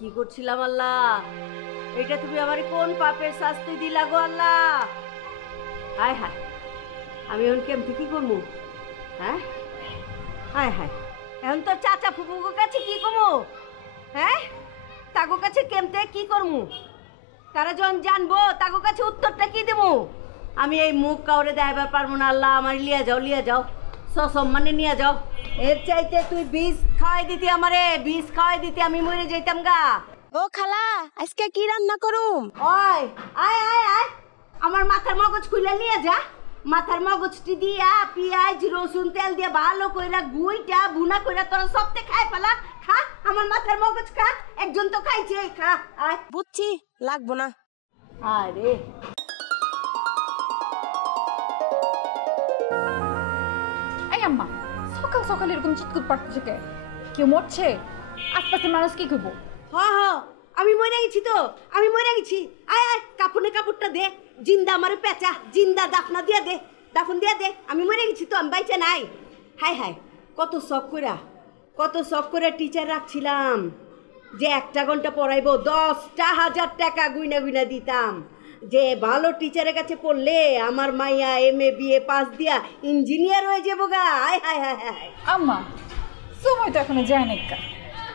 কি করছিলাম আল্লাহ? এটা তুমি আমারে কোন পাপের শাস্তি দিলা গো আল্লাহ? হায় হায়, আমি এখন কেমতে কি করবো? হ্যাঁ হায় হায়, এখন তোর চাচা ফুপুর কাছে কি করবো? হ্যাঁ, তাগো কাছে কেমতে কি করবো? তারা যখন জানবো তাগো কাছে উত্তরটা কি দেবো? আমি এই মুখ কাউরে দেখাবার পারবো না আল্লাহ। আমার লিয়া যাও সসম্মানে নিয়ে যাও। এর চাইতে তুই বিষ খাওয়াই দিতি আমারে, বিষ খাওয়াই দিতি, আমি মরে যাইতাম গা। ও খালা, আজকে কি রান্না করুম? ওই আয় আয় আয়, আমার মাথার মগজ খুলে নিয়ে যা। মাথার মগজটি দিয়া পেঁয়াজ রসুন তেল দিয়ে ভালো কইরা গুইটা বুনা কইরা তোরা সবতে খাই ফেলা। খা আমার মাথার মগজ খা, একজন তো খাইছে, খা। আয়। বুঝছি, লাগবো না। আরে এই আম্মা, সকাল সকাল এরকম চিৎকুট পাড়তেছে কে? কেউ মরছে? আশপাশের মানুষ কি করবো? আমি মরে গেছি তো, আমি মরে গেছি। আয় আয়, কাপড়ে কাপড়টা দে, জিন্দা আমার পেঁচা, জিন্দা দাফনা দিয়ে দে, দাফন দিয়ে দে। আমি মরে গেছি তো, আমি বাইচে নাই। হায় হায়, কত শখ করে টিচার রাখছিলাম যে 1 ঘন্টা পড়াইবো, 10,000 টাকা গুইনা দিতাম, যে ভালো টিচারের কাছে পড়লে আমার মাইয়া MA BA পাস দিয়া ইঞ্জিনিয়ার হয়ে যাবো গা। হায় হায় হায় হায়। আম্মা, সময় তো এখনো যায় না,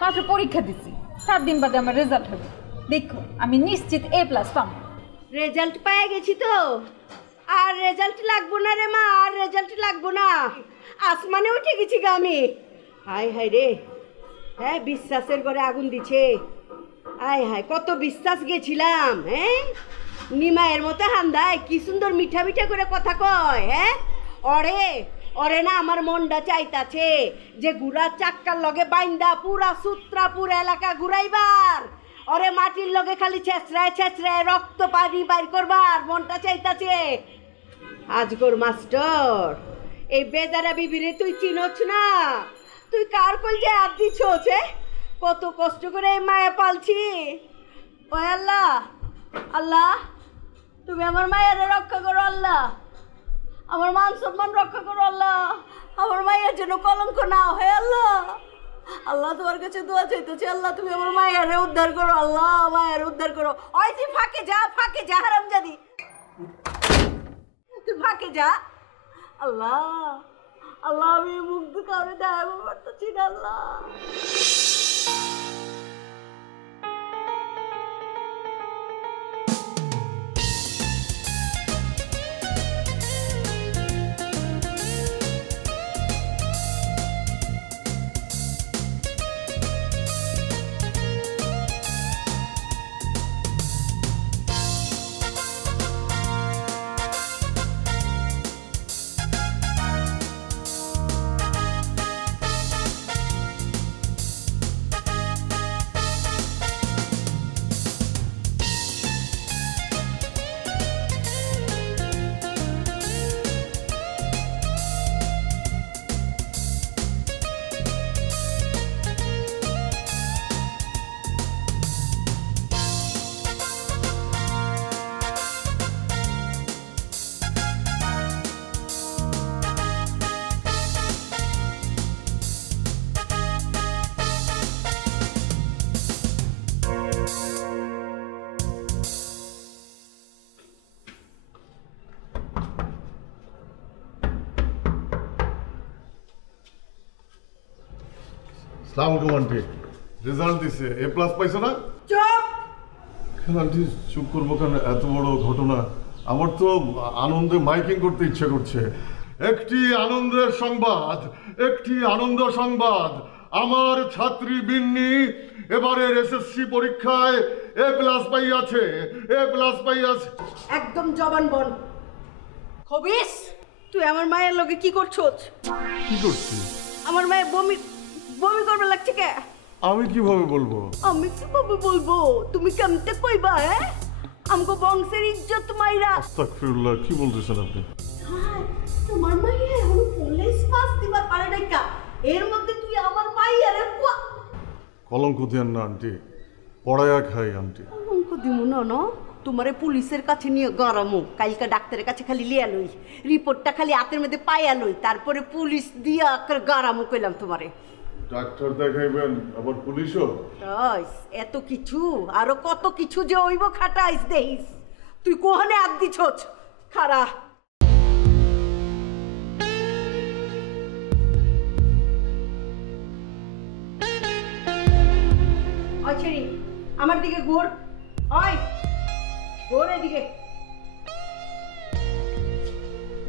মাত্র পরীক্ষা দিচ্ছি, 7 দিন বাদে আমার রেজাল্ট হবে। দেখো, আমি নিশ্চিত A+ পাবো। রেজাল্ট পেয়ে গেছি তো, আর রেজাল্ট লাগবো না রে মা, আর রেজাল্ট লাগবো না। আসমানে উঠে গেছি গা আমি। হায় হায় রে, হ্যাঁ বিশ্বাসের ঘরে আগুন দিছে। হায় হায়, কত বিশ্বাস গেছিলাম। হ্যাঁ, নিমায়ের মতো হান্দায় কি সুন্দর মিঠা মিঠা করে কথা কয়। হ্যাঁ, ওরে না আমার মনটা চাইতাছে যে গুড়ার চাক্কার লগে বাইন্দা পুরা সুত্রাপুর এলাকা ঘুরাইবার, ওরে মাটির লগে খালি ছেঁচড়ায় রক্ত পানি বাইর করবার মনটা চাইতাছে। আজগর মাস্টার, এই বেদারা বিবিরে তুই চিনছ না? তুই কার কল যে হাত দিছস? কত কষ্ট করে এই মায়া পালছি। ও আল্লাহ, আল্লাহ তুমি আমার মায়ের রক্ষা করো আল্লাহ, আমার মান সম্মান রক্ষা করো আল্লাহ, আমার মায়ের জন্য কলঙ্ক না হয় আল্লাহ। আল্লাহ তোমার কাছে দোয়া চাইতেছি, আল্লাহ তুমি আমার মায়ের উদ্ধার করো, আল্লাহ মায়ের উদ্ধার করো। ওই তুই ফাঁকে যা হারামজাদি, তুই ফাঁকে যা। আল্লাহ আল্লাহ, আমি মুগ্ধ কাউরে দেখাবো পারতেছি না আল্লাহ। আসসালামু আলাইকুম আন্টি, রেজাল্ট দিছে, A+ পাইছো না? চুপ! কেন আন্টি চুপ করবো কেন? এত বড় ঘটনা, আমার তো আনন্দে মাইকিং করতে ইচ্ছে করছে। একটি আনন্দ সংবাদ, আমার ছাত্রী বিন্নি এবারের SSC পরীক্ষায় A+ পাইয়াছে। একদম জবান বল। খবিস, তুই আমার মায়ের লগে কি করছস? কি করছি? আমার মায়ের বমি করবে লাগছে কে? আমি কিভাবে বলবো? আমি কিভাবে বলবো? তুমি কেমতে কইবা? আমগো বংশের ইজ্জত মাইরা। আস্তাগফিরুল্লাহ, কি বলতেছেন আপনি? তোমার মাইয়া এখন পুলিশ পাস দিবার পারে নাই কা? এর মধ্যে তুই আমার মাইয়ারে কলঙ্ক দেন না আন্টি, পড়ায়া খাই আন্টি। কলঙ্ক দিমু না, তোমারে পুলিশের কাছে নিয়ে গরমু, কালকে ডাক্তারের কাছে খালি লিয়া লই, রিপোর্টটা খালি হাতের মধ্যে পাইয়া লই, তারপরে পুলিশ দিয়া গরমু কইলাম তোমারে। ডাক্তার দেখাইবেন, আবার পুলিশও? আইস, এত কিছু আরো কত কিছু যে হইব খাটাইস দেইস। তুই কোহানে আদ দিছস? খারা অছেরি আমার দিকে ঘোর। ওই ঘোর এদিকে।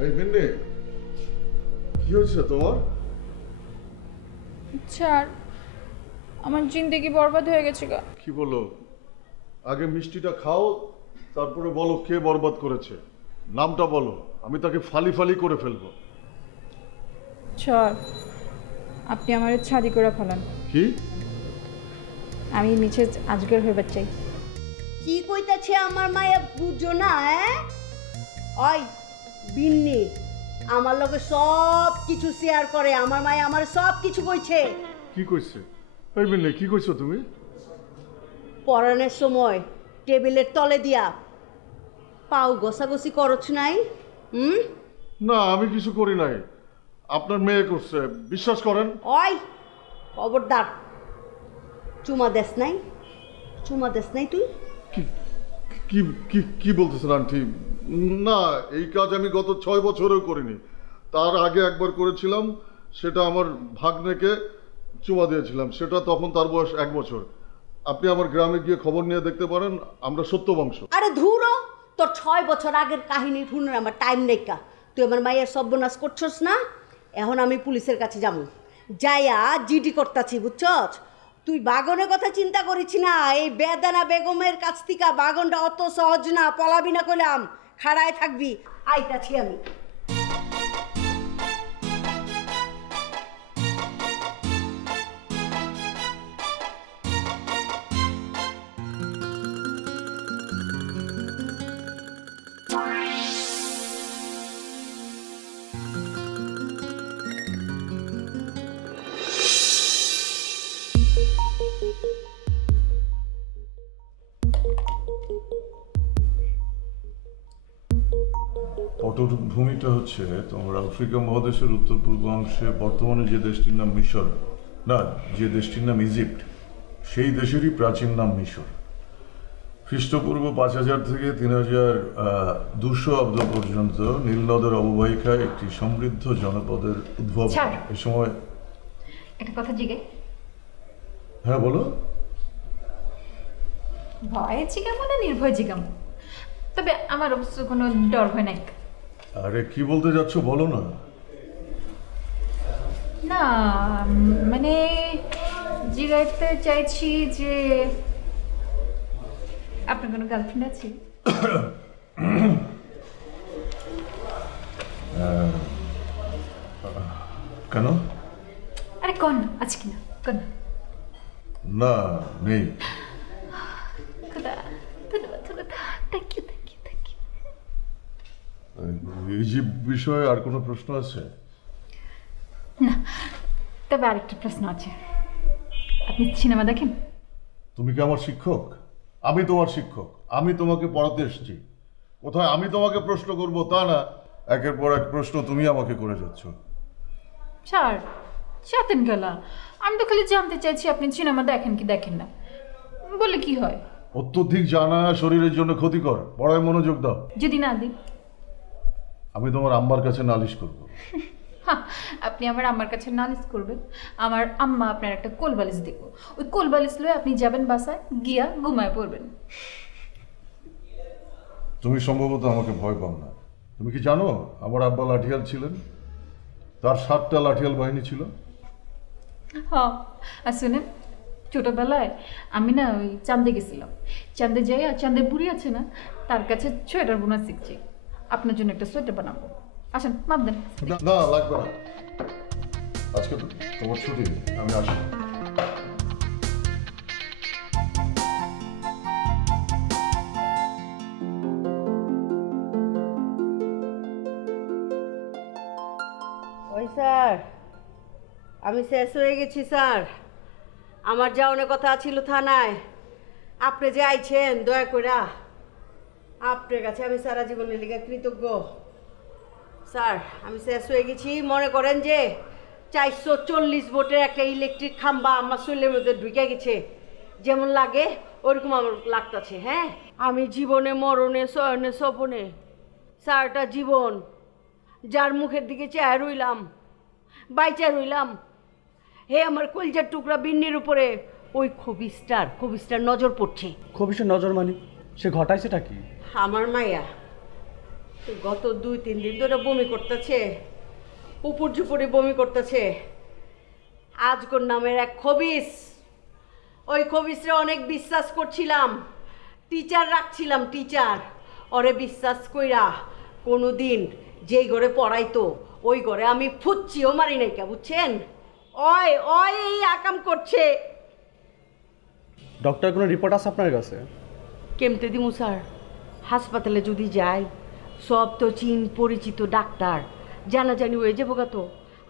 এই মিন্নি, কি হয়েছে তোমার? স্যার আমার জিন্দেগি বরবাদ হয়ে গেছে গা। কি বলো? আগে মিষ্টিটা খাও, তারপরে বলো কে বরবাদ করেছে। নামটা বলো, আমি তাকে ফালি ফালি করে ফেলবো। স্যার আপনি আমার ছাদি করে ফেলান। কি? আমি মিছেজ আজকের হইবার চাই। কি কইতাছে আমার মায়া বুঝো না? ওই বিন্নি আমার লগে সব কিছু শেয়ার করে। আমার মায়া আমার সব কিছু কইছে। কি কইছে? এই মিন্নি, কি কইছো তুমি? পড়ানোর সময় টেবিলের তলে দিয়া পাও গোসাগোসি করছ নাই? না, আমি কিছু করি নাই, আপনার মেয়ে করছে, বিশ্বাস করেন। ওই খবরদার, চুমা দেস নাই? চুমা দেস নাই তুই? কি কি কি বলতেছেন আন্টি? না, এই কাজ আমি গত 6 বছরেও করিনি। তার আগে একবার করেছিলাম, সেটা আমার ভাগ্নেকে চুমা দিয়েছিলাম, সেটা তখন তার বয়স 1 বছর। আপনি আমার গ্রামে গিয়ে খবর নিয়ে দেখতে পারেন, আমরা সত্য বংশ। আরে ধুরো, তোর 6 বছর আগের কাহিনী শুনে আমার টাইম নেই কা। তুই আমার মায়ের সর্বনাশ করছস না? এখন আমি পুলিশের কাছে যাবো, যাইয়া জিডি করতাছি, বুঝছস? তুই বাগনের কথা চিন্তা করিস না। এই বেদানা বেগমের কাছ থেকে বাগনটা অত সহজ না, পলাবি না কইলাম, খাড়ায় থাকবি। আইতাছি আমি। পটভূমিটা হচ্ছে তোমার আফ্রিকা মহাদেশের উত্তর পূর্ব অংশে বর্তমানে যে দেশটির নাম মিশর, না, যে দেশটির নাম ইজিপ্ট, সেই দেশেরই প্রাচীন নাম মিশর। খ্রিস্টপূর্ব 5000 থেকে 3200 অব্দ পর্যন্ত নীল নদের অববাহিকায় একটি সমৃদ্ধ জনপদের উদ্ভব। এ সময় একটা কথা জিগে। হ্যাঁ বলো। ভয়ে জিগামো না নির্ভয় জিগামো? তবে আমার অবশ্য কোনো ডর ভয় নাই। আরে কি বলতে যাচ্ছ বলো না। না মানে জিগাইতে চাইছি যে আপনার কোনো গার্লফ্রেন্ড আছে? কেন? আরে কোন আছে কিনা কোন? না, নেই। খোদা, ধন্যবাদ ধন্যবাদ, thank you thank you thank you. Egypt বিষয়ে আর কোনো প্রশ্ন আছে? না, তবে আরেকটা প্রশ্ন আছে। আপনি সিনেমা দেখেন? তুমি কি আমার শিক্ষক? আমি তোমার শিক্ষক, আমি তোমাকে পড়াতে এসেছি। কোথায় আমি তোমাকে প্রশ্ন করব তা না, একের পর এক প্রশ্ন তুমি আমাকে করে যাচ্ছ। স্যার সাতেন গেলা, আমি তো খালি জানতে চাইছি আপনি সিনেমা দেখেন কি দেখেন না, বলে কি হয়? অত্যধিক জানা শরীরের জন্য ক্ষতিকর, পড়ায় মনোযোগ দাও। যদি না দিই? আমি তোমার আম্মার কাছে নালিশ করব। হ্যাঁ, আপনি আমার আম্মার কাছে নালিশ করবেন, আমার আম্মা আপনার একটা কোলবালিশ দিব, ওই কোলবালিশ লয়ে আপনি যাবেন বাসায়, গিয়া ঘুমায় পড়বেন। তুমি সম্ভবত আমাকে ভয় পাও না। তুমি কি জানো আমার আব্বা লাঠিয়াল ছিলেন? তার 7টা লাঠিয়াল বাহিনী ছিল। হ্যাঁ, আর শুনেন, ছোটবেলায় আমি না ওই চাঁদে গেছিলাম, চাঁদে যাই, আর চাঁদের বুড়ি আছে না, তার কাছে সোয়েটার বোনা শিখছি। আপনার জন্য একটা সোয়েটার বানাবো, আসেন মাপ দেন। না, লাগবে না, আজকে তোমার ছুটি, আমি আসি। ওই স্যার, আমি শেষ হয়ে গেছি স্যার। আমার যাওয়ার কথা ছিল থানায়। আপনি যে আইছেন, দয়া করে আপনার কাছে আমি সারা জীবনের লিগে কৃতজ্ঞ। স্যার আমি শেষ হয়ে গেছি। মনে করেন যে 440 ভোল্টের একটা ইলেকট্রিক খাম্বা আমার শরীরের মধ্যে ঢুকে গেছে। যেমন লাগে ওরকম আমার লাগতেছে। হ্যাঁ, আমি জীবনে মরণে শয়নে স্বপনে সারাটা জীবন যার মুখের দিকে চেয়ে রইলাম, বাইচা রইলাম, হে আমার কলজার টুকরা বিন্নির উপরে ওই খবিসটার নজর পড়ছে। খবিসের নজর মানে সে ঘটাইছেটা কি? আমার মাইয়া গত 2-3 দিন ধরে বমি করতেছে, উপর জুপুরি বমি করতেছে। আজগর নামের এক খবিস, ওই খবিসরে অনেক বিশ্বাস করছিলাম, টিচার রাখছিলাম, টিচার। ওরে বিশ্বাস কইরা কোনো দিন যেই ঘরে পড়াইতো ওই ঘরে আমি ফুচ্ছিও মারি নাই, কে বুঝছেন? ওই ওই এই আকাম করছে। ডক্টর কোনো রিপোর্ট আছে আপনার কাছে? কেমতে দিমু স্যার? হাসপাতালে যদি যাই সব তো চিন পরিচিত ডাক্তার, জানাজানি হয়ে যাবো গা। তো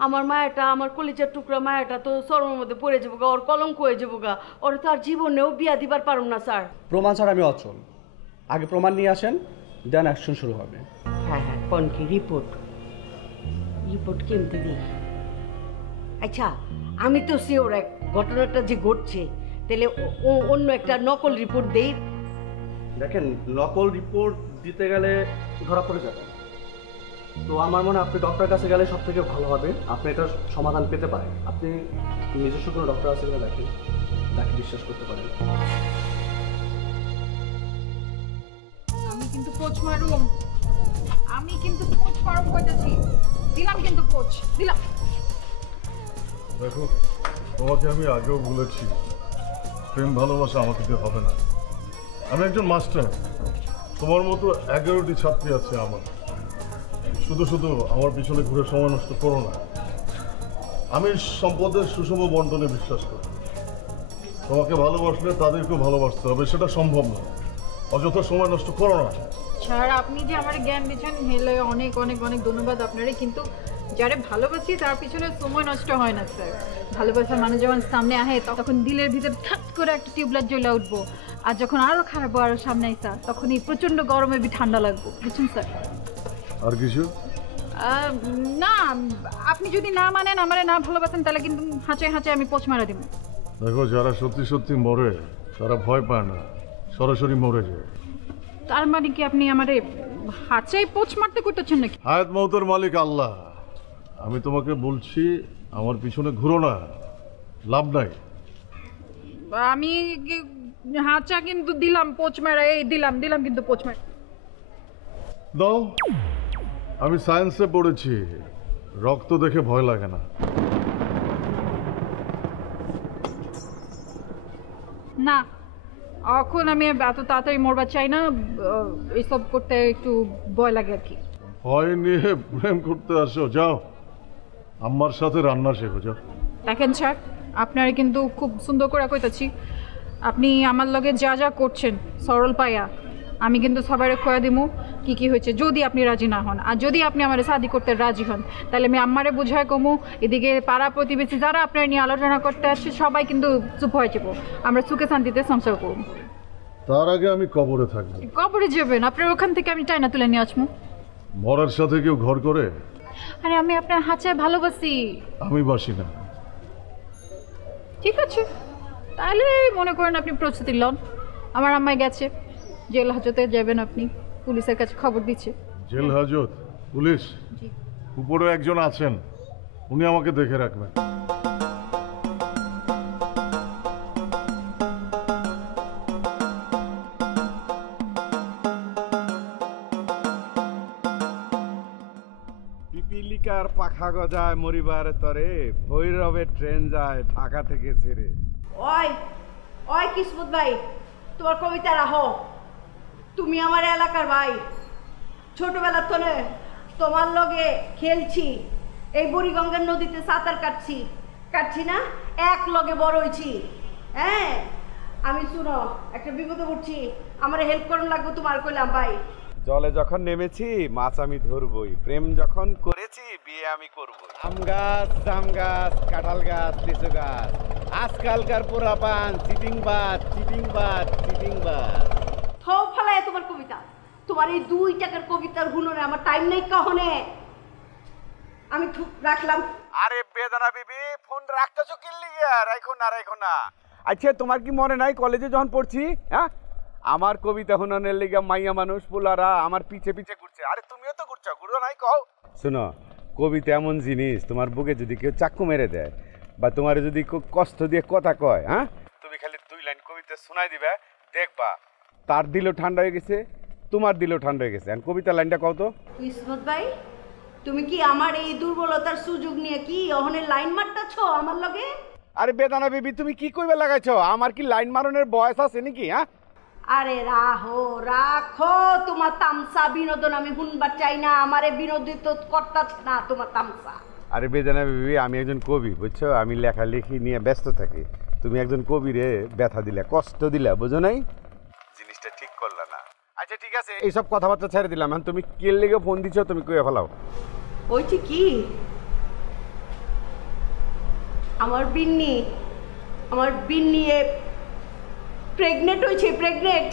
আমার মায়াটা, আমার কলিজার টুকরা মায়াটা তো শরমের মধ্যে পড়ে যাবো গা, ওর কলঙ্ক হয়ে যাবো গা। ওরা তো আর জীবনেও বিয়া দিবার পারুম না স্যার। প্রমাণ ছাড়া আমি অচল। আগে প্রমাণ নিয়ে আসেন, দেন অ্যাকশন শুরু হবে। হ্যাঁ হ্যাঁ, কোন কি রিপোর্ট? রিপোর্ট কেমতে দিই? আচ্ছা, আমি তো শিওর এক ঘটনাটা যে ঘটছে, তাহলে অন্য একটা নকল রিপোর্ট দেই। দেখেন, নকল রিপোর্ট দিতে গেলে ধরা পড়ে যাবে। তো আমার মনে হয় আপনি ডক্টরের কাছে গেলে সব থেকে ভালো হবে, আপনি এটার সমাধান পেতে পারেন। আপনি নিজস্ব কোনো ডক্টর আছে কিনা দেখেন, তাকে বিশ্বাস করতে পারেন। আমি কিন্তু পোচ মারুম, আমি কিন্তু পোচ মারুম কইতাছি। দিলাম কিন্তু পোচ দিলাম। দেখো, তোমাকে আমি আগেও বলেছি প্রেম ভালোবাসা আমাকে দিয়ে হবে না। আমি একজন মাস্টার, তোমার মতো 11টি ছাত্রী আছে আমার। শুধু শুধু আমার পিছনে ঘুরে সময় নষ্ট করো না। আমি সম্পদের সুষম বন্টনে বিশ্বাস করি। তোমাকে ভালোবাসলে তাদেরকেও ভালোবাসতে হবে, সেটা সম্ভব না। অযথা সময় নষ্ট করো না। স্যার, আপনি যে আমার জ্ঞান দিচ্ছেন হেলে অনেক অনেক অনেক ধন্যবাদ আপনারে, কিন্তু যারে ভালোবাসি তার পিছনে সময় নষ্ট হয় না স্যার। ভালোবাসার মানুষ যখন সামনে আহে তখন দিলের ভিতরে ঠাট করে একটা টিউবলাইট জ্বলে উঠবো, আর যখন আরও খারাপ আরও সামনে আইসা তখন এই প্রচণ্ড গরমে ঠান্ডা লাগবো, বুঝছেন স্যার? আর কিছু না, আপনি যদি না মানেন, আমারে না ভালোবাসেন, তাহলে কিন্তু হাঁচে হাঁচে আমি পোচ মারা দিব। দেখো, যারা সত্যি সত্যি মরে তারা ভয় পায় না, সরাসরি মরে যায়। তার মানে কি আপনি আমারে হাঁচে পোচ মারতে করতেছেন নাকি? হায়াত মৌতের মালিক আল্লাহ। আমি তোমাকে বলছি আমার পিছনে ঘুরো না, লাভ নাই। আমি হাঁচা কিন্তু দিলাম পোচ মারা, এই দিলাম কিন্তু পোচ মারা দাও। আমি সায়েন্সে পড়েছি, রক্ত দেখে ভয় লাগে না। না, এখন আমি এত তাড়াতাড়ি মরবা চাই না, এইসব করতে একটু ভয় লাগে আর কি। ভয় নিয়ে প্রেম করতে আসো? যাও আম্মার সাথে রান্না শেখো, যাও। দেখেন স্যার, আপনারা কিন্তু খুব সুন্দর করে কইতাছি, আপনি আমার লগে যা যা করছেন সরল পাইয়া আমি কিন্তু সবাই খোয়া দিমু কি কি হয়েছে, যদি আপনি রাজি না হন। আর যদি আপনি আমার শাদি করতে রাজি হন তাহলে আমি আম্মারে বুঝায় কমু, এদিকে পাড়া প্রতিবেশী যারা আপনার নিয়ে আলোচনা করতে আসছে সবাই কিন্তু চুপ হয়ে যাবো, আমরা সুখে শান্তিতে সংসার করব। তার আগে আমি কবরে থাকবো। কবরে যাবেন? আপনার ওখান থেকে আমি টাইনা তুলে নিয়ে আসবো। মরার সাথে কেউ ঘর করে? আরে আমি আপনার হাঁচায় ভালোবাসি। আমি বাসি না। ঠিক আছে, তাহলে মনে করেন আপনি প্রস্তুতি লন। আমার আম্মাই গেছে, জেল হাজতে যাবেন আপনি, পুলিশের কাছে খবর দিচ্ছে। জেল হাজত? পুলিশ? জি। উপরে একজন আছেন, উনি আমাকে দেখে রাখবেন। পিপিলিকার পাখা গজায় মরিবার তরে, ভৈরবের ট্রেন যায় ঢাকা থেকে ছেড়ে। ওই ওই কিসমত ভাই, তোমার কবিতা রাখো। তুমি আমার এলাকার ভাই, ছোটবেলার তনে তোমার লগে খেলছি, এই বুড়িগঙ্গার নদীতে সাঁতার কাটছি না, এক লগে বড় হয়েছি। হ্যাঁ, আমি শুনো, একটা বিপদে পড়ছি, আমার হেল্প করুন লাগবে, তোমার কইলাম ভাই। জলে যখন নেমেছি মাছ আমি ধরবই, প্রেম যখন করেছি বিয়ে আমি করব। আম গাছ, জাম গাছ, কাঁঠাল গাছ, লিচু গাছ, আজকালকার পোড়াপান চিটিংবাজ। থও ফেলায় তোমার কবিতা, তোমার এই 2 টাকার কবিতার হুনরে আমার টাইম নেই কখনে। আমি রাখলাম। আরে বেদনা বিবি ফোন রাখতেছো কি লিগা? রাখো না। আচ্ছা তোমার কি মনে নাই কলেজে যখন পড়ছি, হ্যাঁ আমার কবিতা শুনানোর লিগা মাইয়া মানুষ পোলারা আমার পিছে পিছে ঘুরছে। আরে তুমিও তো ঘুরছো, ঘুরো নাই কও? শোনো, কবিতা এমন জিনিস, তোমার বুকে যদি কেউ চাক্কু মেরে দেয় বা তোমার যদি কষ্ট দিয়ে কথা কয়, হ্যাঁ তুমি খালি 2 লাইন কবিতা শোনাই দিবে, দেখবা তার দিলও ঠান্ডা হয়ে গেছে, তোমার দিলও ঠান্ডা হয়ে গেছে। আর কবিতা লাইনটা কও তো। ইসমত ভাই, তুমি কি আমার এই দুর্বলতার সুযোগ নিয়ে কি ওখানে লাইন মারতাছো আমার লগে? আরে বেদানা বিবি তুমি কি কইবে লাগাইছো? আমার কি লাইন মারনের বয়স আছে নাকি? হ্যাঁ আরে রাখো তোমার তামসা বিনোদন, আমি শুনবার চাই না। আমারে বিনোদিত করতাছ না তোমার তামসা। আরে বেদানা বিবি, আমি একজন কবি, বুঝছো? আমি লেখালেখি নিয়ে ব্যস্ত থাকি। তুমি একজন কবিরে ব্যথা দিলা, কষ্ট দিলা, বুঝো নাই? জিনিসটা ঠিক করলা না। আচ্ছা ঠিক আছে, এইসব কথাবার্তা ছেড়ে দিলাম। এখন তুমি কে লেগে ফোন দিছো তুমি কইয়া ফেলাও। ওইটি কি আমার বিন্নি প্রেগনেন্ট হয়েছে, প্রেগনেন্ট।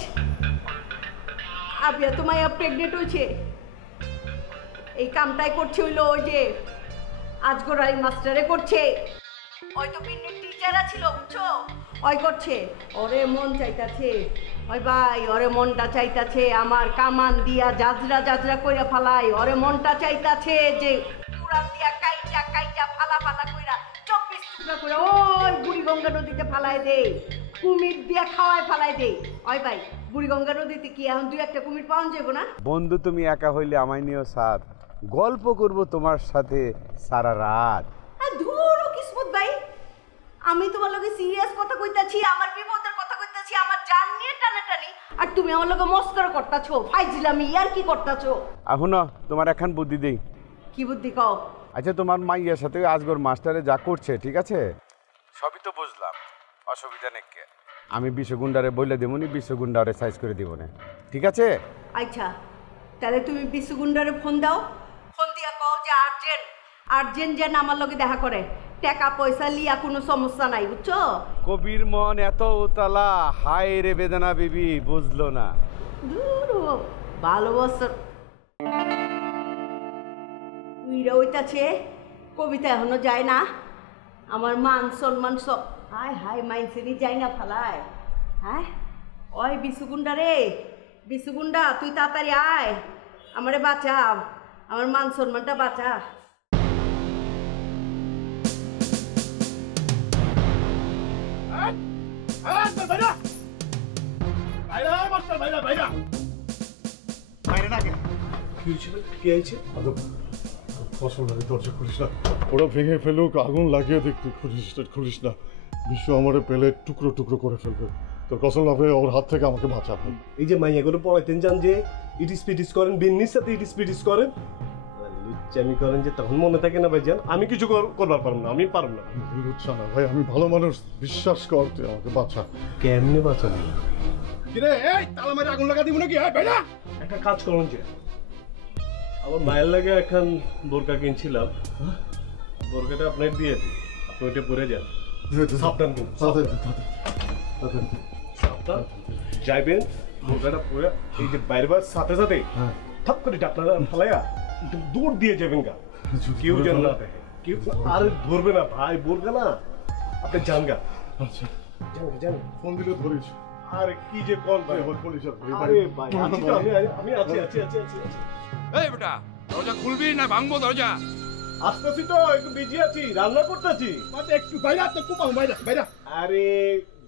আবিয়া তোমায় প্রেগনেন্ট হয়েছে। এই কামটাই করছে হইলো ওই যে আজগরাই মাস্টারে করছে। ওই তো বিন্নির টিচার ছিল, বুঝছো? ওই করছে। ওরে মন চাইতাছে, ওই ভাই ওরে মনটা চাইতাছে আমার কামান দিয়া জাজরা কইরা ফালাই। ওরে মনটা চাইতাছে যে কুড়াল দিয়া কাইটা ফালা কইরা 24 টুকরা করে ওই বুড়িগঙ্গা নদীতে ফালাই দে, কুমির দিয়া খাওয়ায় ফালাই দে। ওই ভাই বুড়িগঙ্গা নদীতে কি এখন 2-1টা কুমির পাওয়া যাবো না? বন্ধু তুমি একা হইলে আমায় নিও সাথ, গল্প করব তোমার সাথে সারা রাত। ধুরো কিসমত ভাই, আমি তোমার লগে সিরিয়াস কথা কইতাছি, আমার বিপদের কথা কইতাছি, আমার জান নিয়ে টানাটানি, আর তুমি আমার লগে মস্করা করতাছো, ফাইজিলামি আর কি করতাছো? এখন তোমার এখন বুদ্ধি দেই। কি বুদ্ধি কও? আচ্ছা তোমার মাইয়ার সাথে আজগর মাস্টারে যা করছে, ঠিক আছে? সবই তো বুঝলাম, অসুবিধা নেই। আমি বিশ্বগুন্ডারে বইলে দেবনি, বিশ্বগুন্ডারে সাইজ করে দিব না, ঠিক আছে? আচ্ছা তাহলে তুমি বিশ্বগুন্ডারে ফোন দাও, ফোন দিয়া কও যে আর্জেন্ট যেন আমার লগে দেখা করে। টাকা পয়সা লিয়া কোনো সমস্যা নাই, বুঝছো? কবির মন এত উতলা, হায় রে বেদনা বিবি, বুঝলো না। দূর ভালোবাসা উইরা হইতাছে, কবিতা এখনো যায় না। আমার মান সম্মান সব হাই মাইন্সেনি যায় না ফালায়। হ্যাঁ ওই বিশুগুন্ডা রে, বিশুগুন্ডা তুই তাড়াতাড়ি আয়, আমারে বাঁচা, আমার মান সম্মানটা বাঁচা। ওরা ভেঙে ফেলুক, আগুন লাগিয়ে দেখতে খুলিস না। বিশ্ব আমারে পেলে টুকরো টুকরো করে ফেলবে। তোর কসম লাগবে, ওর হাত থেকে আমাকে বাঁচাবে। এই যে মাইয়াগুলো পড়াইতেন যান যে ইটিস পিটিস করেন, বিন্নির সাথে ইটিস পিটিস করেন, লুচ্চামি করেন যে তখন মনে থাকে না ভাইজান আমি কিছু করবার পারব না, আমি পারব না। লুচ্ছা না ভাই, আমি ভালো মানুষ, বিশ্বাস কর, তুই আমাকে বাঁচা। কেমনে বাঁচান? কিরে এই তালা মারি আগুন লাগা দিব নাকি? হ্যাঁ ভাই না, একটা কাজ করুন যে আমার মায়ের লাগে এখন বোরকা কিনছিলাম, বোরকাটা আপনাকে দিয়ে দিই, আপনি ওইটা পরে যান। সাবধান কিন্তু, সাবধান যাইবেন। বোরকাটা পরে এই যে বাইরবার সাথে সাথে থাপ করে ডাকনারা ফালাইয়া দৌড় দিয়ে যাবেন গা, কেউ যেন না দেখে, কেউ আর ধরবে না ভাই, বোরকা না আপনি যান গা। আচ্ছা যান ফোন দিলে ধরিস। আর কি যে কল ভাই, পুলিশ আরে ভাই আছি তো, আমি আছি। এই বেটা দরজা খুলবি না ভাঙবো দরজা? আসতেছি তো, একটু বিজি আছি, রান্না করতেছি। একটু বাইরে তো কুপাও, বাইরে। আরে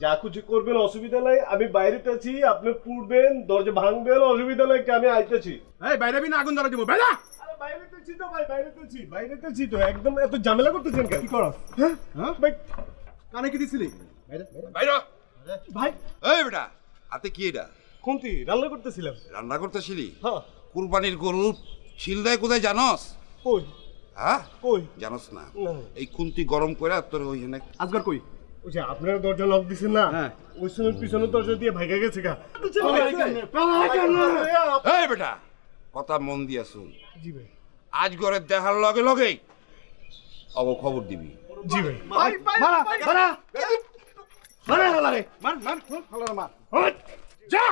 যা কিছু করবেন অসুবিধা নাই, আমি বাইরেতে আছি, আপনি পুড়বেন, দরজা ভাঙবেন, অসুবিধা নাই, আমি আইতেছি। এই বাইরে বি না আগুন ধরা দিব, বাইরে। আরে বাইরেতেছি তো ভাই, বাইরেতেছি তো, একদম এত ঝামেলা করতেছেন কেন? কি করস? হ্যাঁ ভাই কানে কি দিছিলি? বাইরে ভাই। এই বেটা হাতে কি এটা? কোনটি? রান্না করতেছিলাম। রান্না করতেছিলি? হ্যাঁ। কুরবানির গরু শিলদায় কোথায় জানস? কই? হ্যাঁ কই জানস না? না। এই খুন্তি গরম করে তোর ওইখানে আজকাল কই? ওই যে আপনারা দরজা লক দিছেন না, ওই সময় পিছনে দরজা দিয়ে ভাইগা গেছে গা। এই বেটা কথা মন দিয়া শুন। জি ভাই। আজ ঘরে দেখার লগে লগেই অব খবর দিবি। জি ভাই। মারা হালারে, মার হালারে মার। যা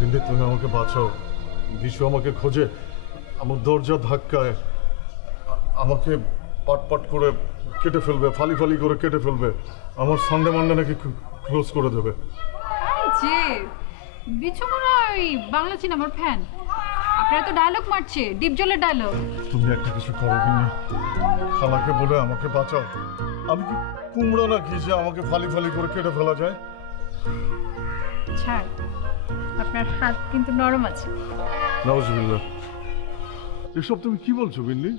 বিন্দু, তুমি আমাকে বাঁচাও। বিশু আমাকে খোঁজে, আমার দরজা ধাক্কায় আমাকে পাট পাট করে কেটে ফেলবে, ফালি ফালি করে কেটে ফেলবে। আমার সানডে মানডে নাকি ক্লোজ করে দেবে। যে বিছু মনে হয় বাংলা সিনেমার ফ্যান, আপনারা তো ডায়লগ মারছে, ডিপ জলের ডায়লগ। তুমি একটা কিছু করো কিনা, খালাকে বলে আমাকে বাঁচাও। আমি কি কুমড়ো নাকি যে আমাকে ফালি ফালি করে কেটে ফেলা যায়? ছাড়, আপনার হাত কিন্তু নরম আছে। নাউজুবিল্লাহ, এসব তুমি কি বলছো বিল্লি?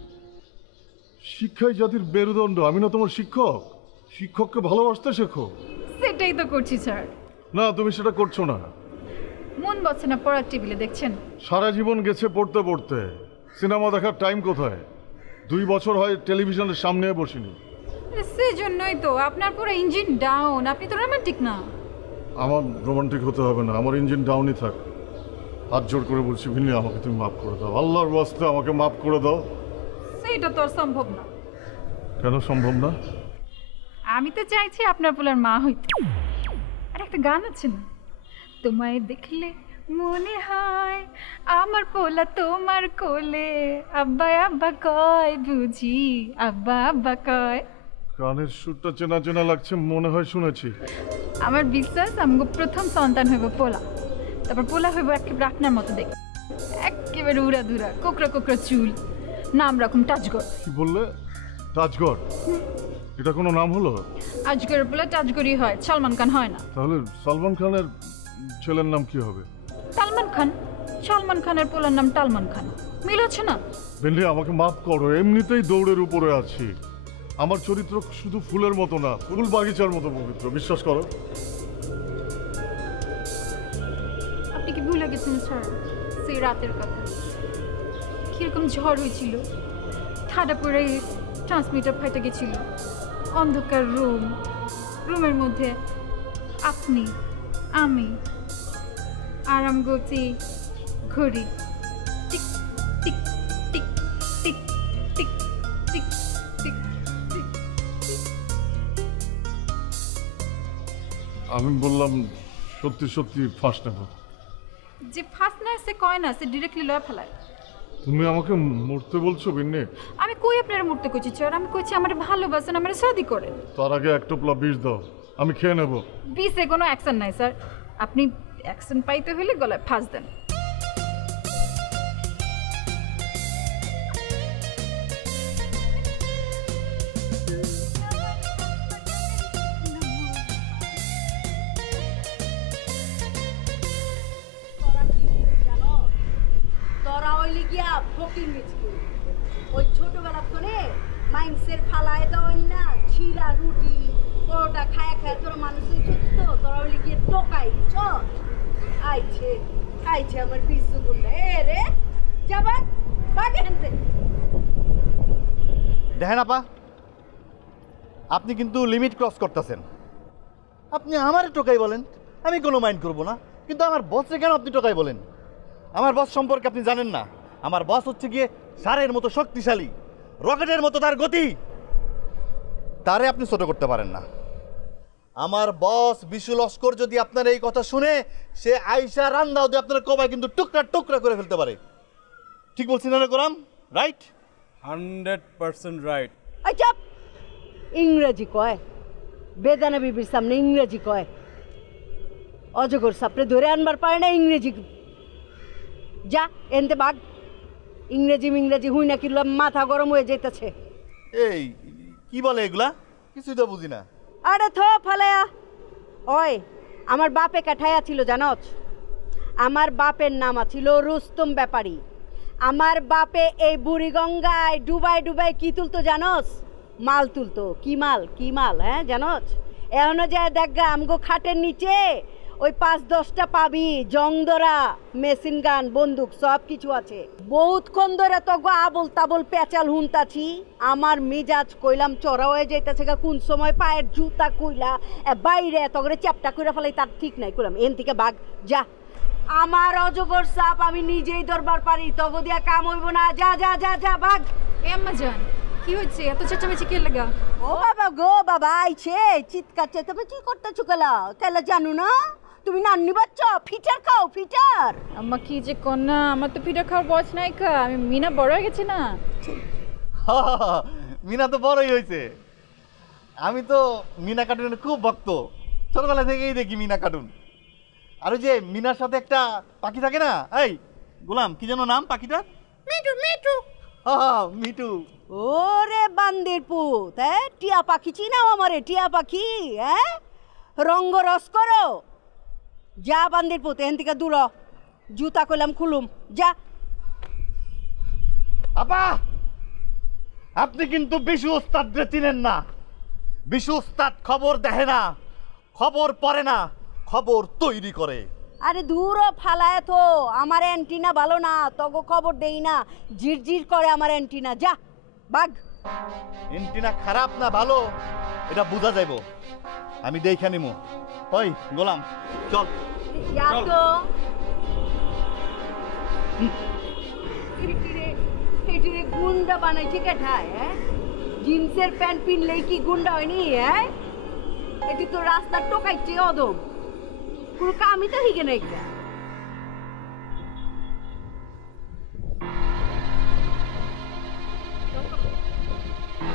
শিক্ষাই জাতির মেরুদণ্ড। আমি না তোমার শিক্ষক? শিক্ষককে ভালোবাসতে শেখো। সেটাই তো করছি স্যার। না, তুমি সেটা করছো না। মন বসছে না পড়ার টেবিলে, দেখছেন? সারা জীবন গেছে পড়তে পড়তে, সিনেমা দেখার টাইম কোথায়? 2 বছর হয় টেলিভিশনের সামনে বসিনি। সেই জন্যই তো আপনার পুরো ইঞ্জিন ডাউন। আপনি তো রোমান্টিক না। আমার রোমান্টিক হতে হবে না, আমার ইঞ্জিন ডাউনই থাক। হাত জোর করে বলছি বিল্লি, আমাকে তুমি মাফ করে দাও। আল্লাহর ওয়াস্তে আমাকে মাফ করে দাও। সেইটা তো আর সম্ভব না। কেন সম্ভব না? আমি তো চাইছি আপনার পোলার মা হইতে। আর একটা গান আছে না, তোমায় দেখলে মনে হয় আমার পোলা তোমার কোলে, আব্বা আব্বা কয় বুঝি, আব্বা আব্বা কয়। গানের সুরটা চেনা চেনা লাগছে, মনে হয় শুনেছি। আমার বিশ্বাস আমগো প্রথম সন্তান হইব পোলা, তারপর পোলা হইব একেবারে আপনার মতো দেখ, একেবারে উড়া ধুরা, কোকড়া কোকড়া চুল, নাম রাখুন টাচগড়। কি বললে? টাচগড়? এটা কোনো নাম হলো? আজগরের পোলা টাচগড়ই হয়, সালমান খান হয় না। তাহলে সালমান খানের ছেলের নাম কি হবে? সালমান খান। সালমান খানের পোলার নাম টালমান খান, মিল আছে না? বেন্ডি, আমাকে মাফ করো, এমনিতেই দৌড়ের উপরে আছি। আমার চরিত্র শুধু ফুলের মতো না, ফুল বাগিচার মতো পবিত্র, বিশ্বাস করো। আপনি কি ভুলে গেছেন স্যার সেই রাতের কথা? কিরকম ঝড় হয়েছিল, ঠাডা পড়ে ট্রান্সমিটার ফাইটে গেছিল, অন্ধকার রুমের মধ্যে আপনি, আমি, আরাম গতি ঘড়ি, tick tick tick tick tick tick tick tick. আমি বললাম সত্যি সত্যি ফাঁস নেব। যে ফার্স্ট না সে কয় না, সে ডিরেক্টলি লয়ে ফেলায়। তুমি আমাকে মরতে বলছো বিন্নি? আমি কই আপনারা মরতে কইছি স্যার? আমি কইছি আমার ভালোবাসেন, আমার শাদি করেন। তার আগে এক টোপলা বিষ দাও, আমি খেয়ে নেব। বিষে কোনো অ্যাকশন নাই স্যার। আপনি অ্যাকশন পাইতে হলে গলায় ফাঁস দেন। তোরা ওইলি গিয়া ফকির মিচকি, ওই ছোটবেলা করে মাইন্সের ফালায় দেওয়াই না, ছিঁড়া রুটি পরোটা খায় খায় তোর মানুষের চুক্ত, তোরা ওইলি গিয়ে টোকাই ছ আইছে আইছে আমার পিছু গুন্ডা। এ রে যাবা বাগে হেনতে। দেখেন আপা, আপনি কিন্তু লিমিট ক্রস করতেছেন। আপনি আমার টোকাই বলেন, আমি কোনো মাইন্ড করব না, কিন্তু আমার বসে কেন আপনি টোকাই বলেন? আমার বস সম্পর্কে আপনি জানেন না। আমার বস হচ্ছে গিয়ে সারের মতো শক্তিশালী, রকেটের মতো তার গতি, তারে আপনি ছোট করতে পারেন না। আমার বস বিশু লস্কর যদি আপনার এই কথা শুনে, সে আইসা রান্নাও দিয়ে আপনার কবাই কিন্তু টুকরা টুকরা করে ফেলতে পারে। ঠিক বলছি না গোলাম? রাইট? 100% রাইট। আচ্ছা, ইংরেজি কয়, বেদানা বিবির সামনে ইংরেজি কয়, অজগর সাপড়ে ধরে আনবার পারে না ইংরেজি। যা এনতে বাঘ, ইংরেজি হুই না কিলো মাথা গরম হয়ে যেতেছে। এই কি বলে এগুলা? কিছুই তো বুঝি না। আরে থ ফালায়া। ওই আমার বাপে কাঠায়া ছিল জানস? আমার বাপের নাম ছিল রুস্তম ব্যাপারী, আমার বাপে এই বুড়িগঙ্গায় ডুবাই ডুবাই কি তুলতো জানোস? মাল তুলতো। কি মাল হ্যাঁ জানোস? এখনো যায় দেখগা আমগো খাটের নিচে ওই 5-10টা পাবি জংদরা মেশিন গান বন্দুক সব কিছু আছে। বহুতক্ষণ ধরে তো গো আবল তাবল পেঁচাল হুনতাছি, আমার মিজাজ কইলাম চড়া হয়ে যাইতেছে গা। কোন সময় পায়ের জুতা কইলা বাইরে তগরে চ্যাপটা কইরা ফেলাই তার ঠিক নাই। কইলাম এন থেকে ভাগ যা, আমার অজগর সাপ আমি নিজেই দরবার পারি, তগ দিয়া কাম হইব না। যা যা যা যা ভাগ। এ আম্মা জান, কি হচ্ছে এত চেঁচামেচি কে লাগা? ও বাবা গো বাবা আইছে, চিৎকার চেঁচামেচি করতেছো কেলা জানো না? তুমি নান্নি বাচ্চা, ফিটার খাও ফিটার। আম্মা কি যে কন্যা, আমার তো পিঠা খাওয়ার বয়স নাই কা, আমি মিনা বড় হয়ে গেছি না। মিনা তো বড়ই হয়েছে। আমি তো মিনা কার্টুনের খুব ভক্ত, ছোটবেলা থেকেই দেখি মিনা কার্টুন। আর ওই যে মিনার সাথে একটা পাখি থাকে না, এই গোলাম কি যেন নাম পাখিটার? মিটু। মিটু মিটু। ওরে বান্দির পুত, হ্যাঁ টিয়া পাখি চিনাও আমারে? টিয়া পাখি হ্যাঁ রঙ্গরস করো। যা বান্দির পুত এখান থেকে দূর, জুতা কইলাম খুলুম যা। আপা আপনি কিন্তু বিশু ওস্তাদরে চিনেন না। বিশু ওস্তাদ খবর দেখে না, খবর পড়ে না, খবর তৈরি করে। আরে দূর ফালায় তো, আমার অ্যান্টিনা ভালো না, তগো খবর দেই না, জিরজির করে আমার অ্যান্টিনা। যা বাঘ। এন্টিনা খারাপ না ভালো এটা বোঝা যাইব, আমি দেখে নিমু। ওই গোলাম চল। যা তো। এটিরে গুন্ডা বানাইছে কেঠায়? হ্যাঁ জিন্সের প্যান্ট পিনলেই কি গুন্ডা হয়নি? হ্যাঁ এটি তো রাস্তার টোকাইছে অদম, পুরো কামই তো হিগে নাই।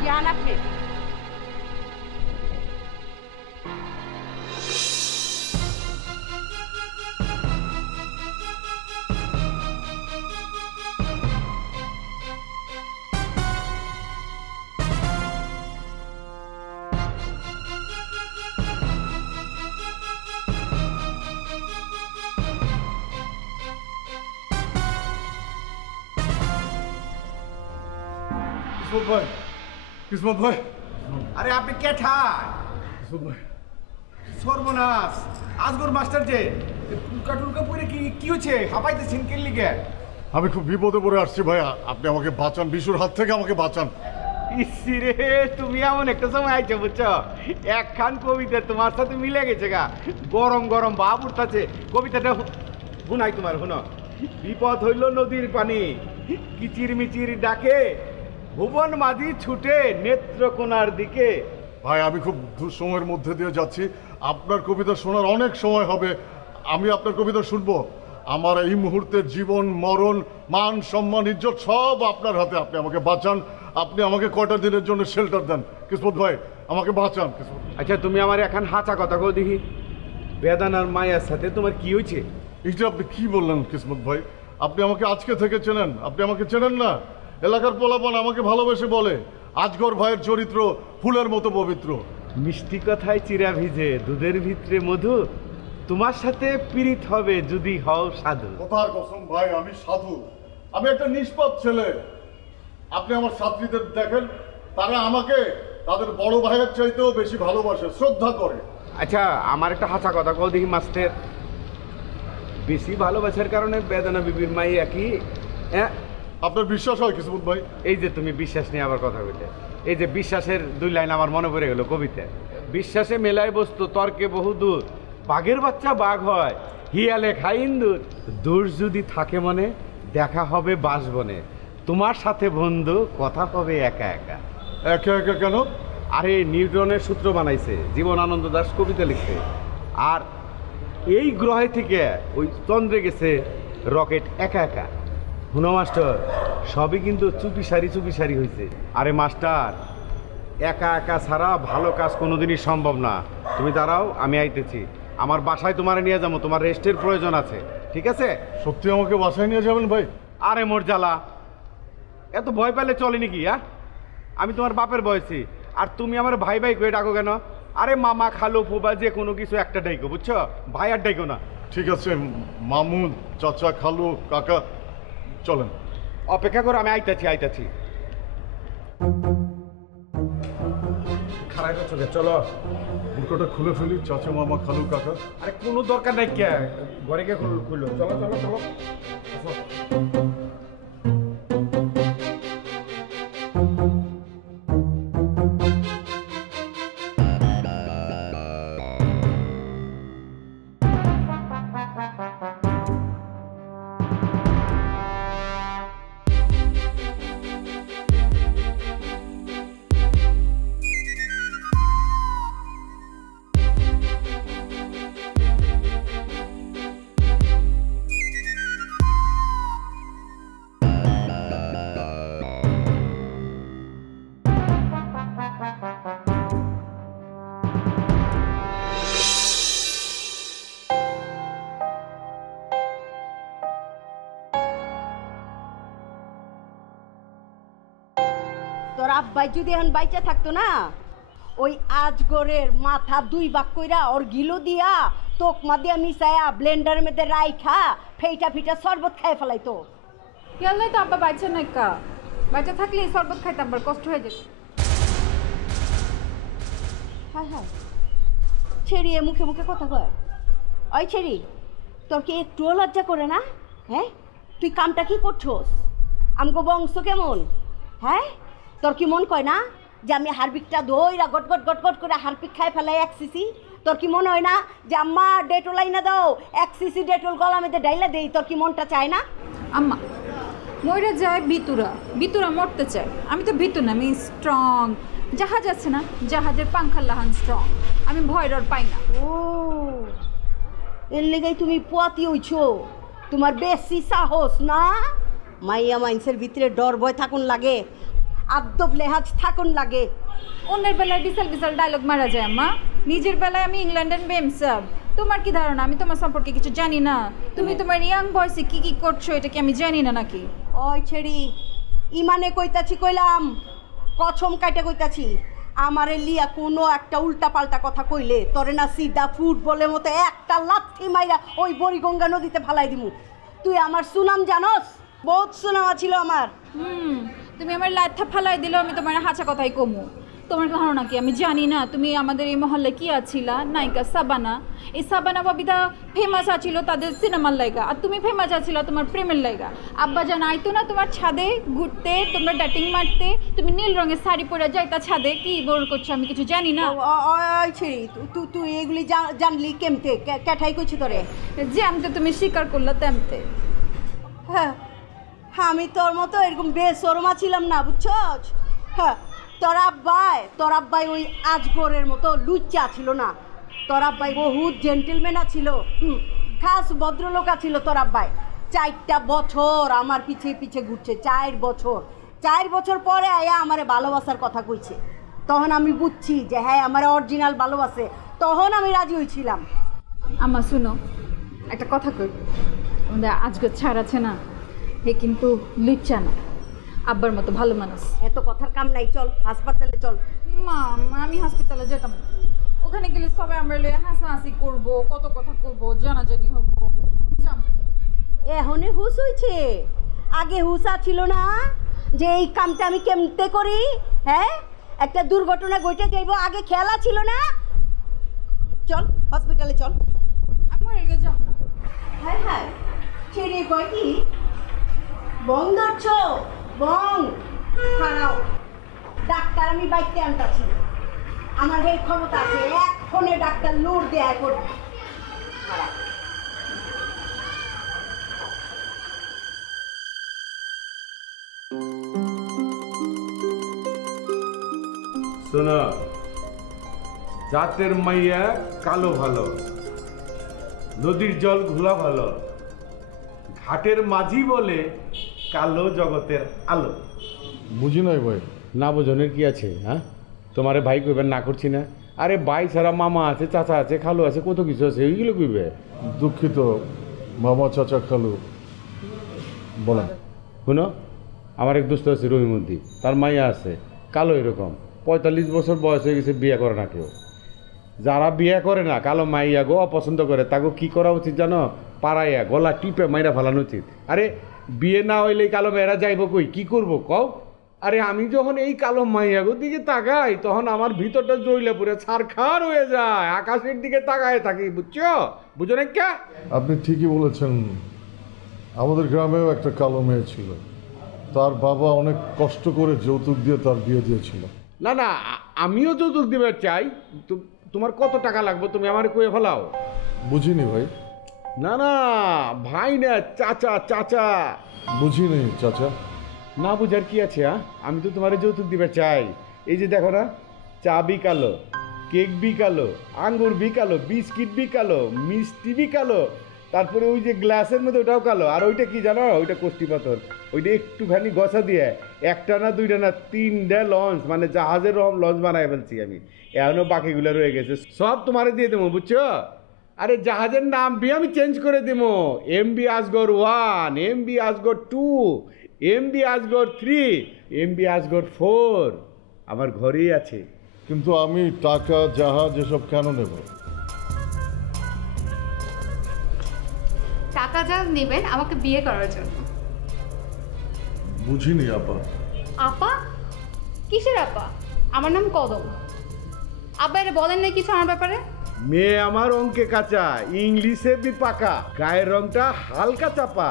জান আপনি কিসমত ভাই। আরে আপনি কে ঠায়? সর্বনাশ, আজগর মাস্টার যে টুলকা পরে কি হচ্ছে? হাঁপাইতেছেন কে লিগে? আমি খুব বিপদে পড়ে আসছি ভাইয়া, আপনি আমাকে বাঁচান, বিশুর হাত থেকে আমাকে বাঁচান। ইসিরে তুমি এমন একটা সময় আইছো বুঝছো, একখান কবিতা তোমার সাথে মিলে গেছে গা। গরম গরম ভাব উঠতেছে, কবিতাটা শুনাই তোমার। শুনো, বিপদ হইল নদীর পানি, কিচির মিচির ডাকে, ভুবন মাঝি ছুটে নেত্রকোনার দিকে। ভাই আমি খুব দুঃসময়ের মধ্যে দিয়ে যাচ্ছি, আপনার কবিতা শোনার অনেক সময় হবে, আমি আপনার কবিতা শুনবো। আমার এই মুহূর্তের জীবন মরণ মান সম্মান ইজ্জত সব আপনার হাতে, আপনি আমাকে বাঁচান। আপনি আমাকে কয়টা দিনের জন্য শেল্টার দেন কিসমত ভাই, আমাকে বাঁচান কিসমত। আচ্ছা তুমি আমার এখন হাঁচা কথা কও দেখি, বেদানার মায়ের সাথে তোমার কি হয়েছে? এইটা আপনি কি বললেন কিসমত ভাই? আপনি আমাকে আজকে থেকে চেনেন? আপনি আমাকে চেনেন না? এলাকার পোলাপান আমাকে ভালোবেসে বলে আজগর ভাইয়ের চরিত্র ফুলের মতো পবিত্র। মিষ্টি কথায় চিরা ভিজে দুধের ভিতরে মধু, তোমার সাথে পীড়িত হবে যদি হও সাধু। কথার কসম ভাই আমি সাধু, আমি একটা নিষ্পাপ ছেলে। আপনি আমার ছাত্রীদের দেখেন, তারা আমাকে তাদের বড় ভাইয়ের চাইতেও বেশি ভালোবাসে, শ্রদ্ধা করে। আচ্ছা আমার একটা হাঁচা কথা কল দেখি মাস্টার, বেশি ভালোবাসার কারণে বেদানা বিবির মাই একই? হ্যাঁ আপনার বিশ্বাস হয় কিসমত ভাই? এই যে তুমি বিশ্বাস নিয়ে আবার কথা বলতে, এই যে বিশ্বাসের 2 লাইন আমার মনে পড়ে গেল কবিতা। বিশ্বাসে মেলায় বস্তু তর্কে বহু দূর, বাঘের বাচ্চা বাঘ হয়, হিয়ালে খাই ইন্দুর, দোষ যদি থাকে মনে দেখা হবে বাসবনে, তোমার সাথে বন্ধু কথা হবে একা একা। একা একা কেন? আরে নিউটনের সূত্র বানাইছে জীবনানন্দ দাশ, কবিতা লিখছে। আর এই গ্রহে থেকে ওই চন্দ্রে গেছে রকেট একা একা। হুনো মাস্টার, সবই কিন্তু চুপি সারি হয়েছে। আরে মাস্টার, একা একা ছাড়া ভালো কাজ কোনোদিনই সম্ভব না। তুমি দাঁড়াও, আমি আইতেছি। আমার বাসায় তোমারে নিয়ে যাবো, তোমার রেস্টের প্রয়োজন আছে, ঠিক আছে? সত্যি আমাকে বাসায় নিয়ে যাবেন ভাই? আরে মোর জ্বালা, এত ভয় পেলে চলে নাকি? আমি তোমার বাপের বয়সী, আর তুমি আমার ভাই ভাই করে ডাকো কেন? আরে মামা খালো ফুবা যে কোনো কিছু একটা ডাইকো, বুঝছো? ভাই আর ডাইকো না। ঠিক আছে মামু চাচা খালু কাকা, চলেন। অপেক্ষা করো, আমি আইতাছি। খারাপ চলে চলো, বুকটা খুলে ফেলি, চাচা মামা খালু কাকা। আরে কোনো দরকার নাই, কে ঘরে গিয়ে খুললো। চলো। তোর আব্বাই যদি এখন বাইচা থাকতো না, ওই আজগরের মাথা 2 ভাগ কইরা ওর গিলো দিয়া তোকমা দিয়া মিশায়া ব্লেন্ডারের মধ্যে রাইখা ফেইটা শরবত খাই ফেলাইতো। খেয়াল তো আব্বা বাচ্চা নাই কা, বাচ্চা থাকলে শরবত খাইতে আবার কষ্ট হয়ে যেত। হায় ছেড়ি মুখে কথা কয়। ওই ছেড়ি, তোর কি একটুও লজ্জা করে না? হ্যাঁ, তুই কামটা কি করছস? আমগো বংশ কেমন? হ্যাঁ, তোর কি মন কয় না যে আমি হারপিকটা দইরা গট করে হারপিক খাই ফেলাই 1 সিসি? তোর কি মনে হয় না যে আম্মা ডেটল আইনা দাও, 1 সিসি ডেটল গলা মধ্যে ডাইলা দেই? তোর কি মনটা চায় না? আম্মা মইরা যায় ভিতুরা মরতে চায়। আমি তো ভিতু না, আমি স্ট্রং। জাহাজ আছে না, জাহাজের পাংখার লাহান স্ট্রং। আমি ভয় ডর পাই না। ও, এর লেগাই তুমি পোয়াতি হইছো? তোমার বেশি সাহস না? মাইয়া মাইন্সের ভিতরে ডর ভয় থাকুন লাগে, আদব লেহাজ থাকুন লাগে। অন্যের বেলায় বিশাল ডায়লগ মারা যায় আম্মা, নিজের বেলায় আমি ইংল্যান্ডের বেমসাব। তোমার কি ধারণা আমি তোমার সম্পর্কে কিছু জানি না? তুমি তোমার ইয়াং বয়সে কি করছো এটা কি আমি জানি না নাকি? ওই ছেড়ি, ইমানে কইতাছি, কইলাম কছম কাইটা কইতাছি, আমারে লিয়া কোনো একটা উল্টা পাল্টা কথা কইলে তোরে না সিধা ফুটবলের মতো একটা লাথি মাইরা ওই বড়িগঙ্গা নদীতে ফালাই দিমু। তুই আমার সুনাম জানস? বহুত সুনাম ছিল আমার। তুমি আমার লাথা ফালাই দিলেও আমি তোমার হাঁচা কথাই কমু। তোমার ধারণা কি আমি জানি না তুমি আমাদের এই মহল্লে কি আছিলা? নায়িকা সাবানা। এই সাবানা বাবিদা ফেমাস আছিল তাদের সিনেমার লাইগা, আর তুমি ফেমাস আছিলা তোমার প্রেমের লাইগা। আব্বা জান আইতো না তোমার ছাদে ঘুরতে, তোমরা ডেটিং মারতে, তুমি নীল রঙের শাড়ি পরে যাইতা ছাদে। কি বোর করছো আমি কিছু জানি না? ওই ছেড়ি, তুই এগুলি জানলি কেমতে? ক্যাঠাই কইছি তোরে? যেমতে তুমি স্বীকার করলা তেমতে। হ্যাঁ, আমি তোর মতো এরকম বেশরমা ছিলাম না, বুঝছস? হ্যাঁ, তোর আব্বাই ওই আজগরের মতো লুচ্চা ছিল না। তোর আব্বাই বহুত জেন্টেলম্যান ছিল, খাস ভদ্রলোক ছিল তোর আব্বাই। 4টা বছর আমার পিছে ঘুরছে, 4 বছর পরে আয়া আমারে ভালোবাসার কথা কইছে। তখন আমি বুঝছি যে হ্যাঁ আমার অরিজিনাল ভালোবাসে, তখন আমি রাজি হয়েছিলাম। আমা শুনো, একটা কথা কই, আমাদের আজগর ছাড় আছে না, হে কিন্তু লুচ্চা না, আব্বার মতো ভালো মানুষ। এত কথার কাম নাই, চল হাসপাতালে চল। মা আমি হাসপাতালে যেতাম না, ওখানে গেলে সবাই আমরা লইয়া হাসাহাসি করবো, কত কথা করবো, জানাজানি হবো। এখনই হুশ হয়েছে, আগে হুশ ছিল না যে এই কামটা আমি কেমতে করি? হ্যাঁ, একটা দুর্ঘটনা ঘটে যাইব, আগে খেলা ছিল না? চল হসপিটালে চল। আমি রেগে যাব না। হ্যাঁ ছেড়ে কয় কি বং ধরছ? বং খারাও, ডাক্তার আমি বাইতে আনতাছি, আমার এই ক্ষমতা আছে, এক্ষণে ডাক্তার লোর দেয়া করবে। খারাপ শোনো, জাতের মাইয়া কালো ভালো, নদীর জল ঘোলা ভালো, ঘাটের মাঝি বলে কালো জগতের আলো। বুঝি নাই ভাই। না বোঝনের কি আছে? হ্যাঁ, তোমারে ভাই কইবেন না করছি না? আরে ভাই ছাড়া মামা আছে, চাচা আছে, খালু আছে, কত কিছু আছে, ওইগুলো কইবে। দুঃখিত মামা, চাচা, খালু। বলেন। শুনো, আমার এক দোস্ত আছে রহিমুদ্দি, তার মাইয়া আছে কালো, এরকম 45 বছর বয়স হয়ে গেছে, বিয়ে করে না কেউ। যারা বিয়ে করে না, কালো মাইয়া গো অপছন্দ করে, তাকে কি করা উচিত জানো? পাড়াইয়া গলা টিপে মাইরা ফেলানো উচিত। আরে বিয়ে না হইলে কালো মেয়েরা যাইব কই, কি করব কও? আরে আমি যখন এই কালো মাইয়াগোর দিকে তাকাই তখন আমার ভিতরটা জ্বলে পুরো ছারখার হয়ে যায়, আকাশের দিকে তাকায় থাকি, বুঝছো? বুঝো না কে? আপনি ঠিকই বলেছেন, আমাদের গ্রামেও একটা কালো মেয়ে ছিল, তার বাবা অনেক কষ্ট করে যৌতুক দিয়ে তার বিয়ে দিয়েছিল। না না, আমিও যৌতুক দিবে চাই। তোমার কত টাকা লাগবে তুমি আমার কয়ে ফেলাও। বুঝিনি ভাই। না না ভাই না, চাচা চাচা। বুঝিনি চাচা। না বুঝার কি আছে? আমি তো তোমার যৌতুক দিবে চাই। এই যে দেখো না, চা বিকালো, কেক বিকালো, আঙ্গুর বিকালো, বিস্কিট বিকালো, মিষ্টি বিকালো, তারপরে ওই যে গ্লাসের মধ্যে ওটাও কালো। আর ওইটা কি জানো? ওইটা কোষ্টি পাথর। ওইটা একটুখানি গছা দিয়ে একটা না দুইটা না তিনটা লঞ্চ, মানে জাহাজের লঞ্চ বানাই ফেলছি আমি। এখনো বাকিগুলো রয়ে গেছে, সব তোমারে দিয়ে দেবো, বুঝছো? আরে জাহাজের নাম বি আমি চেঞ্জ করে দেবো। M B Asgar 1, M B Asgar 2, M B Asgar 3, M B Asgar 4 আমার ঘরেই আছে। কিন্তু আমি টাকা জাহাজ এসব কেন নেব? টাকা যা নেবেন আমাকে বিয়ে করার জন্য। বুঝিনি আপা। আপা? কিসের আপা? আমার নাম কদম। আব্বা এটা বলেন না কিছু আমার ব্যাপারে? মেয়ে আমার অঙ্কে কাঁচা, ইংলিশে বি পাকা, গায়ের রংটা হালকা চাপা,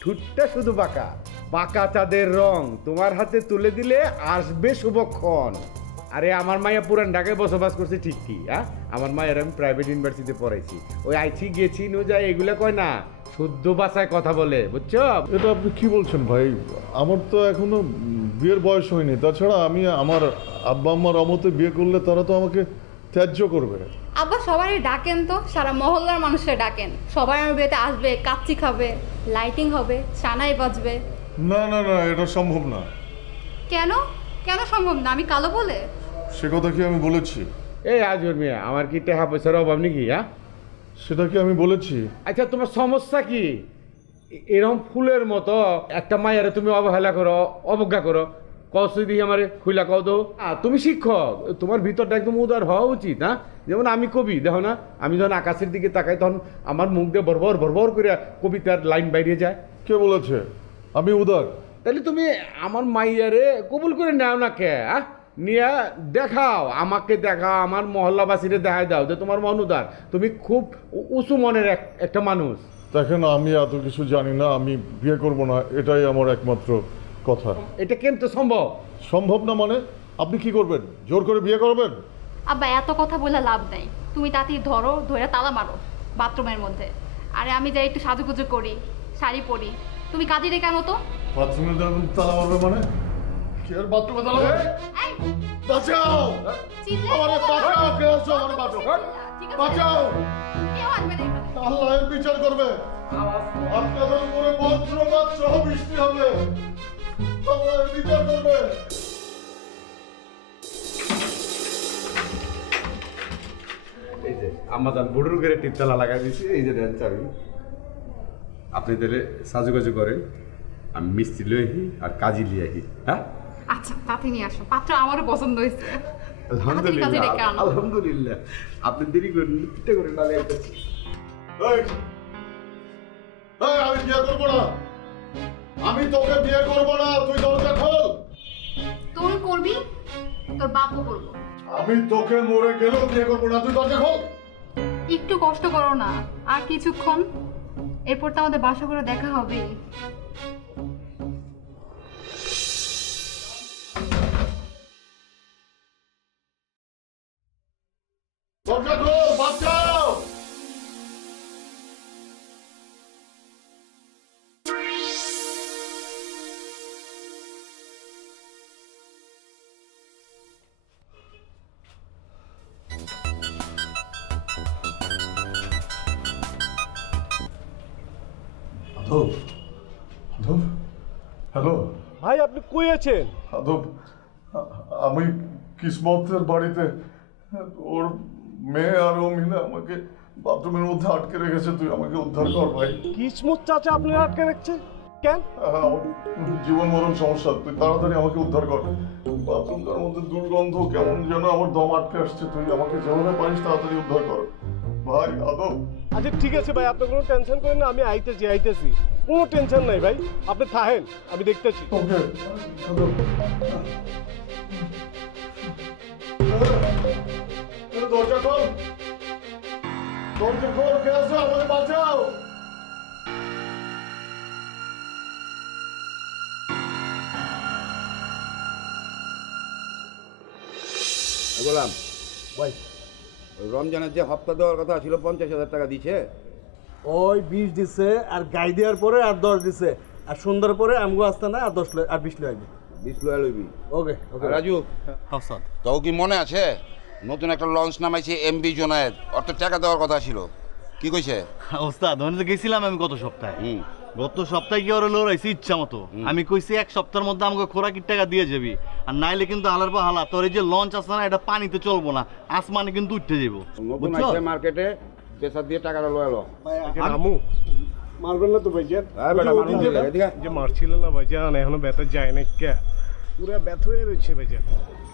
ঠুটটা শুধু বাঁকা, বাঁকা চাঁদের রং তোমার হাতে তুলে দিলে আসবে শুভক্ষণ। আরে আমার মাইয়া পুরান ঢাকায় বসবাস করছে ঠিক কি? আমার মায়ের আমি প্রাইভেট ইউনিভার্সিটিতে পড়াইছি। ওই আইছি গেছি নো যায় এগুলা কয় না, শুদ্ধ ভাষায় কথা বলে, বুঝছো? এটা আপনি কি বলছেন ভাই? আমার তো এখনো বিয়ের বয়স হয়নি। তাছাড়া আমি আমার আব্বা আম্মার অমতে বিয়ে করলে তারা তো আমাকে ত্যায্য করবে। আব্বা সবারই ডাকেন তো, সারা মহল্লার মানুষের ডাকেন, সবাই আমার বিয়েতে আসবে, কাচ্চি খাবে, লাইটিং হবে, সানাই বাজবে। না না না, এটা সম্ভব না। কেন? কেন সম্ভব না? আমি কালো বলে? সে কথা কি আমি বলেছি? এই আজর মিয়া, আমার কি টাকা পয়সার অভাব নাকি? সেটা কি আমি বলেছি? আচ্ছা তোমার সমস্যা কি? এরকম ফুলের মতো একটা মায়েরা তুমি অবহেলা করো, অবজ্ঞা করো। কষ্ট দিয়ে আমার খুইলা কও তো। তুমি শিক্ষক, তোমার ভিতরটা একদম উদার হওয়া উচিত। যেমন আমি কবি, দেখো না, আমি যখন আকাশের দিকে তাকাই তখন আমার মুখ দিয়ে বরবর বরবর করে কবিতার লাইন বাইরে যায়। কে বলেছে আমি উদার? তাহলে তুমি আমার মাইয়ারে কবুল করে নাও না কে? নিয়ে দেখাও, আমাকে দেখাও, আমার মহল্লাবাসীরে দেখাই দাও যে তোমার মন উদার, তুমি খুব উঁচু মনের একটা মানুষ। দেখেন আমি এত কিছু জানি না, আমি বিয়ে করব না, এটাই আমার একমাত্র কথা। এটা কিন্তু সম্ভব? সম্ভব না মানে? আপনি কি করবেন? জোর করে বিয়ে করবেন? আব্বা এত কথা বলে লাভ নেই, তুমি তাড়াতাড়ি ধরো, ধরে তালা মারো বাথরুমের মধ্যে। আরে আমি যাই একটু সাজুগুজু করি, শাড়ি পরি, তুমি কাজে ডেকে আনো তো। বাথরুমে তালা মারবে মানে? কি আর বাথরুমে তালা মারবে? বাঁচাও! আমারে বাঁচাও! কে আছো? আমারে বাঁচাও! বাঁচাও! কেউ আসবে না এখানে। আল্লাহ এর বিচার করবে। আপনাদের উপরে বজ্রপাত সহ বৃষ্টি হবে। আল্লাহ এর বিচার করবে। এই যে আমাদের বুড়ুর করে টিপতলা লাগাই দিয়েছি, এই যে দেন চাবি। আপনি তাহলে সাজুগুজু করেন, আমি মিস্ত্রি লই আহি আর কাজী লিয়ে আহি। আচ্ছা তাড়াতাড়ি নিয়ে আসো, পাত্র আমারও পছন্দ হয়েছে। আলহামদুলিল্লাহ, কাজে ডেকে আনো। আলহামদুলিল্লাহ। আপনি দেরি করেন, চিন্তা করেন না। এই, আমি বিয়ে করবো না। আমি তোকে বিয়ে করবো না, তুই দরজা খোল। তুই করবি, তোর বাপও করবো। আমি তোকে মরে গেলেও বিয়ে করবো না, তুই দরজা খোল। একটু কষ্ট করো না, আর কিছুক্ষণ, এরপর তো আমাদের বাসা করে দেখা হবে। দরজা খোল, বাঁচাও! আদব, আদব, হ্যালো ভাই আপনি কই আছেন? আদব, আমি কিসমতের বাড়িতে। ওর মেয়ে আর ও মিলে আমাকে বাথরুমের মধ্যে আটকে রেখেছে, তুই আমাকে উদ্ধার কর ভাই। কিসমত চাচা আপনি আটকে রাখছে কেন? আমার জীবন মরণ সমস্যা, তুই তাড়াতাড়ি আমাকে উদ্ধার কর। বাথরুমটার মধ্যে দুর্গন্ধ, কেমন যেন আমার দম আটকে আসছে, তুই আমাকে যেভাবে পারিস তাড়াতাড়ি উদ্ধার কর ভাই আদব। আচ্ছা ঠিক আছে ভাই, আপনি কোনো টেনশন করেন না, আমি আইতেছি, কোনো টেনশন নাই ভাই, আপনি থাকেন, আমি দেখতেছি। ওকে দরজা খোল, দরজা খোল, কে আছো? আমাকে বাঁচাও। গোলাম ভাই রমজানের যে হপ্তা দেওয়ার কথা ছিল 50,000 টাকা দিছে? ওই 20 দিছে, আর গাই দেওয়ার পরে আর 10 দিছে, আর সুন্দর পরে আমগো আসতে না আর 10 আর 20 লাগবে। 20 লয়া লইবি। ওকে ওকে রাজু, হ্যাঁ স্যার। তো কি মনে আছে নতুন একটা লঞ্চ নামাইছে এমবি জোনায়েত, ওর তো টাকা দেওয়ার কথা ছিল, কি কইছে? ওস্তাদ ওখানে তো গেছিলাম আমি গত সপ্তাহে। গত সপ্তাহে কি ওরা লড়াইছি ইচ্ছা মতো। আমি কইছি 1 সপ্তাহের মধ্যে আমাকে খোরাকির টাকা দিয়ে যাবি, আর নাইলে কিন্তু হালার পর হালা তোর এই যে লঞ্চ আছে না, এটা পানিতে চলবো না, আসমানে কিন্তু উঠতে যাবো। নতুন আইছে মার্কেটে, পেশা দিয়ে টাকাটা লয়া লো। আমু মারবেন না তো ভাইজান? হ্যাঁ বেটা, মারুন না, এদিকে। যে মারছিল না ভাইজান, এখনো ব্যথা যায় না কে? পুরো ব্যথা হয়ে রয়েছে ভাইজান।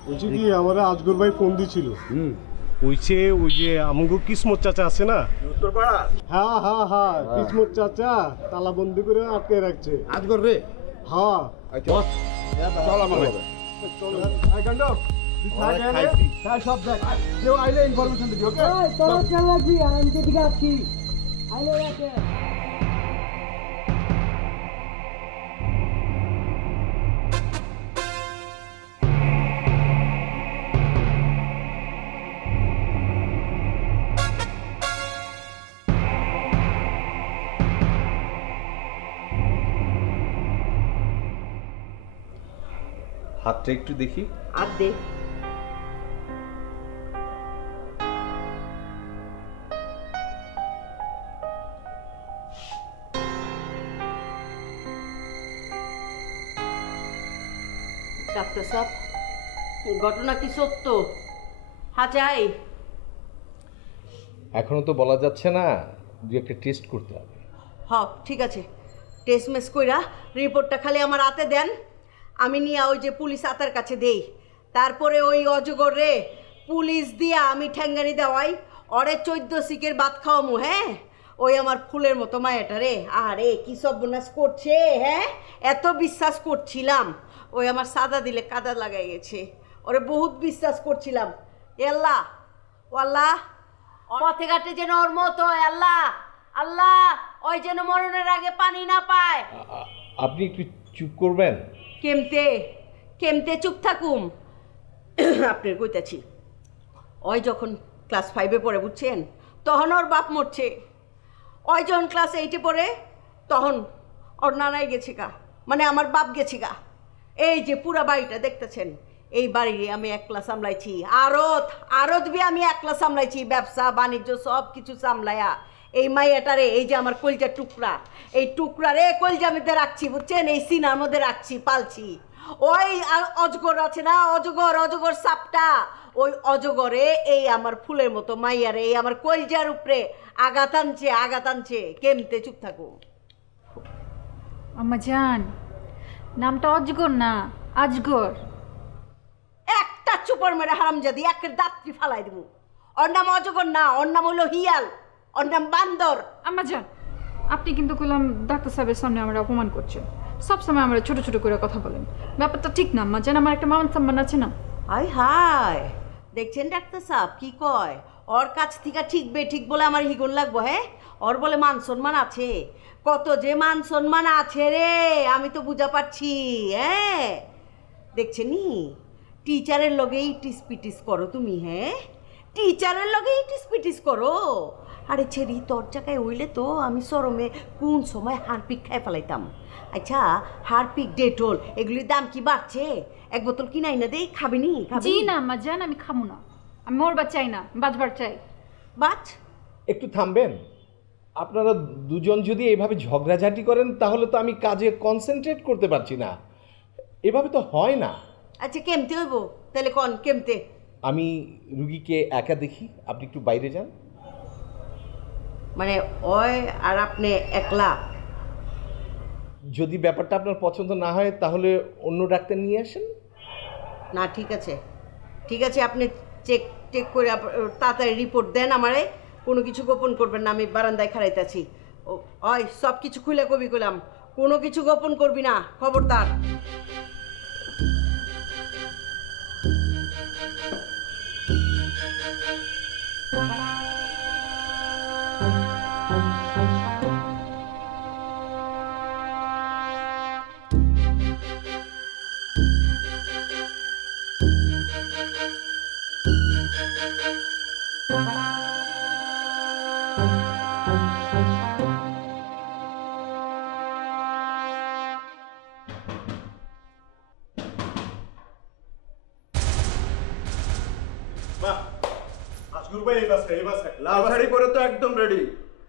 বলছি কি, আমার আজগর ভাই ফোন দিছিল, কইছে ওই যে আমগো কিসমত চাচা আছে না উত্তরপাড়া। হ্যাঁ হ্যাঁ হ্যাঁ, কিসমত চাচা তালা বন্দি করে আটকে রাখছে। আজগর রে? হ্যাঁ আচ্ছা চল আমার লগে। চলো। আই গন্ডো তুই খাইছি হ্যাঁ সব দেখ, কেউ আইলে ইনফরমেশন দিবি। ওকে তোরা খেয়াল রাখবি, আর আমি যেদিকে আছি আইলে রাখে। হাতটা একটু দেখি। আর দে। ডাক্তার সাহেব, ঘটনা কি সত্য? হ্যাঁ যাই। এখনো তো বলা যাচ্ছে না, দু একটা টেস্ট করতে হবে। হ্যাঁ ঠিক আছে, টেস্ট মেস কইরা রিপোর্টটা খালি আমার হাতে দেন, আমি নিয়ে ওই যে পুলিশ আতার কাছে দেই। তারপরে ওই অজগর রে পুলিশ দিয়া আমি ঠ্যাঙ্গানি দেওয়াই, ওরে 14 শিকের ভাত খাওয়ামু। হ্যাঁ, ওই আমার ফুলের মতো মায়াটা রে, আরে কি সব বোনাস করছে। হ্যাঁ, এত বিশ্বাস করছিলাম, ওই আমার সাদা দিলে কাদা লাগাই গেছে। ওরে বহুত বিশ্বাস করছিলাম। আল্লাহ আল্লাহ, পথে ঘাটে যেন ওর মতো, আল্লাহ আল্লাহ, ওই যেন মরণের আগে পানি না পায়। আপনি একটু চুপ করবেন? কেমতে কেমতে চুপ থাকুম? আপনার কইতাছি, ওই যখন ক্লাস 5-এ পড়ে, বুঝছেন, তখন ওর বাপ মরছে। ওই যখন ক্লাস 8-এ পড়ে, তখন ওর নানাই গেছে গা, মানে আমার বাপ গেছে গা। এই যে পুরা বাড়িটা দেখতেছেন, এই বাড়ি আমি একলা সামলাইছি। আরত বি আমি একলা সামলাইছি, ব্যবসা বাণিজ্য সব কিছু সামলায়া। এই মাইয়াটারে, এই যে আমার কলজার টুকরা, এই টুকরা রে কলজার মধ্যে রাখছি, বুঝছেন, এই সিনার মধ্যে রাখছি, পালছি। ওই অজগর আছে না, অজগর সাপটা, ওই অজগরে এই আমার ফুলের মতো মাইয়ারে, এই আমার কলজার উপরে আঘাত আনছে। কেমতে চুপ থাকো? আম্মা জান, নামটা অজগর না, আজগর। একটা চুপর মেরে হারামজাদি একের দাঁতটি ফালাই দেবো। ওর নাম অজগর না, ওর নাম হলো হিয়াল, ওর নাম বান্দর। আম্মা জান, আপনি কিন্তু কইলাম ডাক্তার সাহেবের সামনে আমরা অপমান করছেন, সবসময় আমরা ছোট ছোট করে কথা বলেন, ব্যাপারটা ঠিক না আম্মা জান, আমার একটা মান সম্মান আছে না। হাই হাই, দেখছেন ডাক্তার সাহেব কি কয়? ওর কাছ থেকে ঠিক বলে আমার হিগুন লাগবো? হ্যাঁ, ওর বলে মান সম্মান আছে, কত যে মান সম্মান আছে রে, আমি তো বুঝা পাচ্ছি। হ্যাঁ দেখছেন নি, টিচারের লগে ইটিস পিটিস করো তুমি। হ্যাঁ, টিচারের লগে ইটিস পিটিস করো। আরে ছেড়ি, তোর জায়গায় হইলে তো আমি শরমে কোন সময় হারপিক খাই ফেলাইতাম। আচ্ছা, হারপিক, ডেটল এগুলির দাম কি বাড়ছে? এক বোতল কিনাই না দেই, খাবি নি? জি না আম্মা জান, আমি খাবো না, আমি মরবার চাই না, বাঁচবার চাই। বাঁচ। একটু থামবেন? আপনারা দুজন যদি এইভাবে ঝগড়াঝাটি করেন, তাহলে তো আমি কাজে কনসেন্ট্রেট করতে পারছি না। এভাবে তো হয় না। আচ্ছা কেমতে হইব তাহলে? কোন কেমতে? আমি রুগীকে একা দেখি, আপনি একটু বাইরে যান। মানে ওই আর আপনি একলা? যদি ব্যাপারটা আপনার পছন্দ না হয়, তাহলে অন্য ডাক্তার নিয়ে আসেন। না ঠিক আছে, আপনি চেক করে তাড়াতাড়ি রিপোর্ট দেন আমারে, কোনো কিছু গোপন করবেন না, আমি বারান্দায় খাড়াইতেছি। ওই সব কিছু খুলে কবি কইলাম, কোনো কিছু গোপন করবি না, খবরদার। লাল শাড়ি পরে তো একদম রেডি।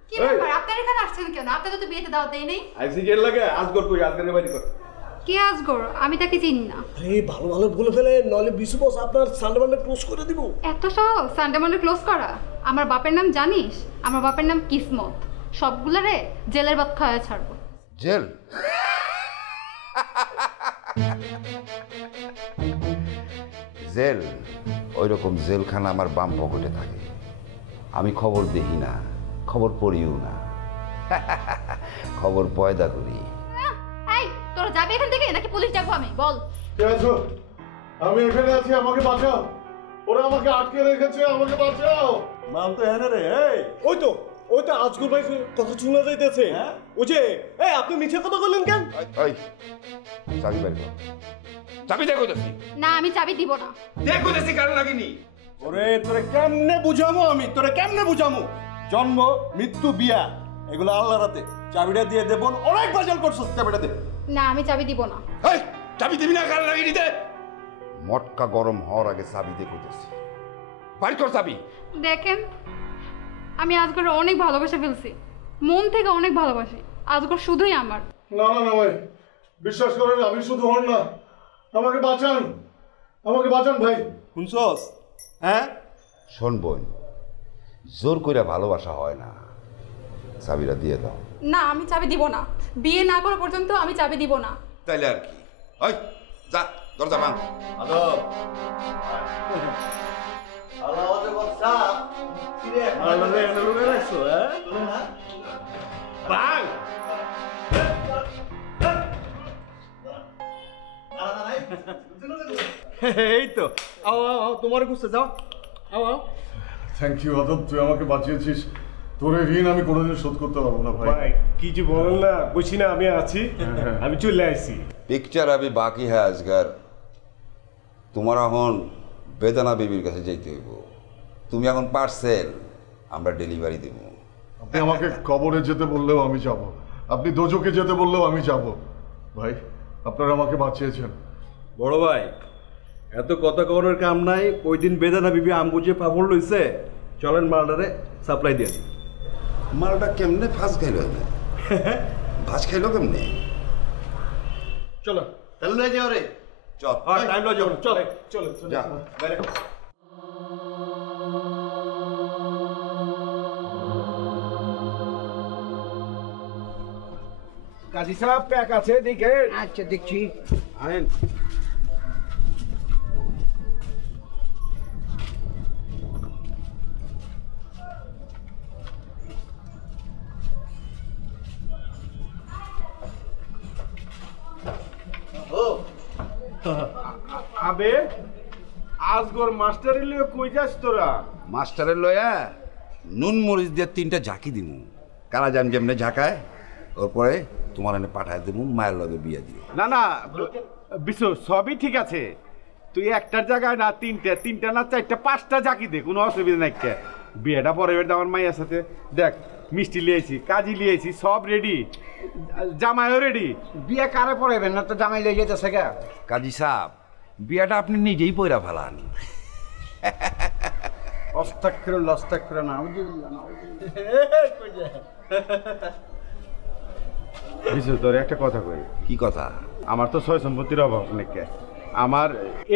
কি ব্যাপার আপনারা এখানে আসছেন কেন? আপনাদের তো বিয়েতে দাওয়াত দেই নাই। আইসি গেল লাগে আজগর কই আজগরকে বাইরে কর। কে আজগর? আমি তাকে চিনি না। আরে ভালো ভালো বলে ফেলে, নলে বিশু বস আপনার সানডে মানডে ক্লোজ করে দিব। এত সহজ সানডে মানডে ক্লোজ করা? আমার বাপের নাম জানিস? আমার বাপের নাম কিসমত। সবগুলারে জেলের ভাত খাওয়া ছাড়বো। জেল? জেল? ওই রকম জেলখানা আমার বাম পকেটে থাকে। আমি খবর দেখি না, খবর পড়িও না, খবর পয়দা করি। এই তোরা যাবি এখান থেকে নাকি পুলিশ ডাকবো আমি? বল। কে আছো? আমি এখানে আছি, আমাকে বাঁচাও। ওরা আমাকে আটকে রেখেছে, আমাকে বাঁচাও। নাম তো এনে রে। এই ওই তো আজগর ভাই কথা শোনা যাইতেছে। ওই যে এই আপনি মিছে কথা বললেন কেন? ওই চাবি বের কর। চাবি দেখো দেখি। না আমি চাবি দিব না। দেখো দেখি কারণ লাগেনি। ওরে তোরে কেমনে বুঝামু আমি? তোরে কেমনে বুঝামু? জন্ম মৃত্যু বিয়া এগুলো আল্লাহর হাতে। চাবিটা দিয়ে দেব। অনেক বাজাল করছস, চাবিটা দে। না আমি চাবি দিব না। এই চাবি দিবি না, কারণ লাগেনি দে। মটকা গরম হওয়ার আগে চাবি দেখো দেখি। বাইর কর চাবি। দেখেন আমি আজগর অনেক ভালোবাসে ফেলছি, মন থেকে অনেক ভালোবাসি। আজগর শুধুই আমার। না না না ভাই, বিশ্বাস করেন আমি শুধু হন না, আমাকে বাঁচান, আমাকে বাঁচান ভাই। শুনছস? হ্যাঁ শোন বোন, জোর কইরা ভালোবাসা হয় না। চাবিটা দিয়ে দাও। না আমি চাবি দিব না। বিয়ে না করা পর্যন্ত আমি চাবি দিব না। তাইলে আর কি? ওই যা দরজা ভাঙ। আদব আলাওয়াতে বসা কিরে আলাদা এনে লুকে রাখছো। হ্যাঁ বাং এই তো আও আও তোমার কুছে যাও। আও আও। থ্যাংক ইউ আদব, তুই আমাকে বাঁচিয়েছিস। তোর এই ঋণ আমি কোনোদিন শোধ করতে পারবো না ভাই। ভাই কি যে বলেন না, বুঝছি না আমি আছি, আমি চলে আসি। পিকচার আবি বাকি হ্যাঁ আজকার। তোমার এখন বেদানা বেবির কাছে যাইতে হইব। তুমি এখন পার্সেল, আমরা ডেলিভারি দেব। আপনি আমাকে কবরে যেতে বললেও আমি যাব, আপনি দোজকে যেতে বললেও আমি যাব। ভাই আপনারা আমাকে বাঁচিয়েছেন। বড় ভাই এত কথা করার কাম নাই। ওই দিন বেদানা বিবি আমগো যে পাপড় লইছে, চলেন মালটারে সাপ্লাই দিয়ে দিই। মালটা কেমনে ফাঁস খাইল? ফাঁস খাইল কেমনে? চলো তাহলে লয়ে যাও রে। চল টাইম লয়ে যাও। চল চলো যা বাইরে। কাজী সাহেব প্যাক আছে দিকে। আচ্ছা দেখছি, আনেন। আবে আজগর মাস্টার এলে কই যাস তোরা? মাস্টারের লয়া নুন মরিচ দিয়ে 3টা ঝাঁকি দিমু। কালা জাম যেমনে ঝাঁকায়, ওরপরে তোমার এনে পাঠায় দেবো, মায়ের লগে বিয়া দিও। না না বিশু, সবই ঠিক আছে। তুই একটার জায়গায় না তিনটা না 4টা 5টা জাকি দে, কোনো অসুবিধা নাই। বিয়েটা পরে আমার মাইয়ার সাথে দেখ, মিষ্টি লিয়েছি, কাজি লিয়েছি, সব রেডি, জামাইও রেডি। বিয়ে কারে পড়াইবেন না তো জামাই লিয়ে যেতেছে গা। কাজী সাহেব বিয়াটা আপনি নিজেই পয়রা ফেলান। অস্তাক্ষর না বিশু, তোর একটা কথা কই। কি কথা? আমার তো সয় সম্পত্তির অভাব নাকি। আমার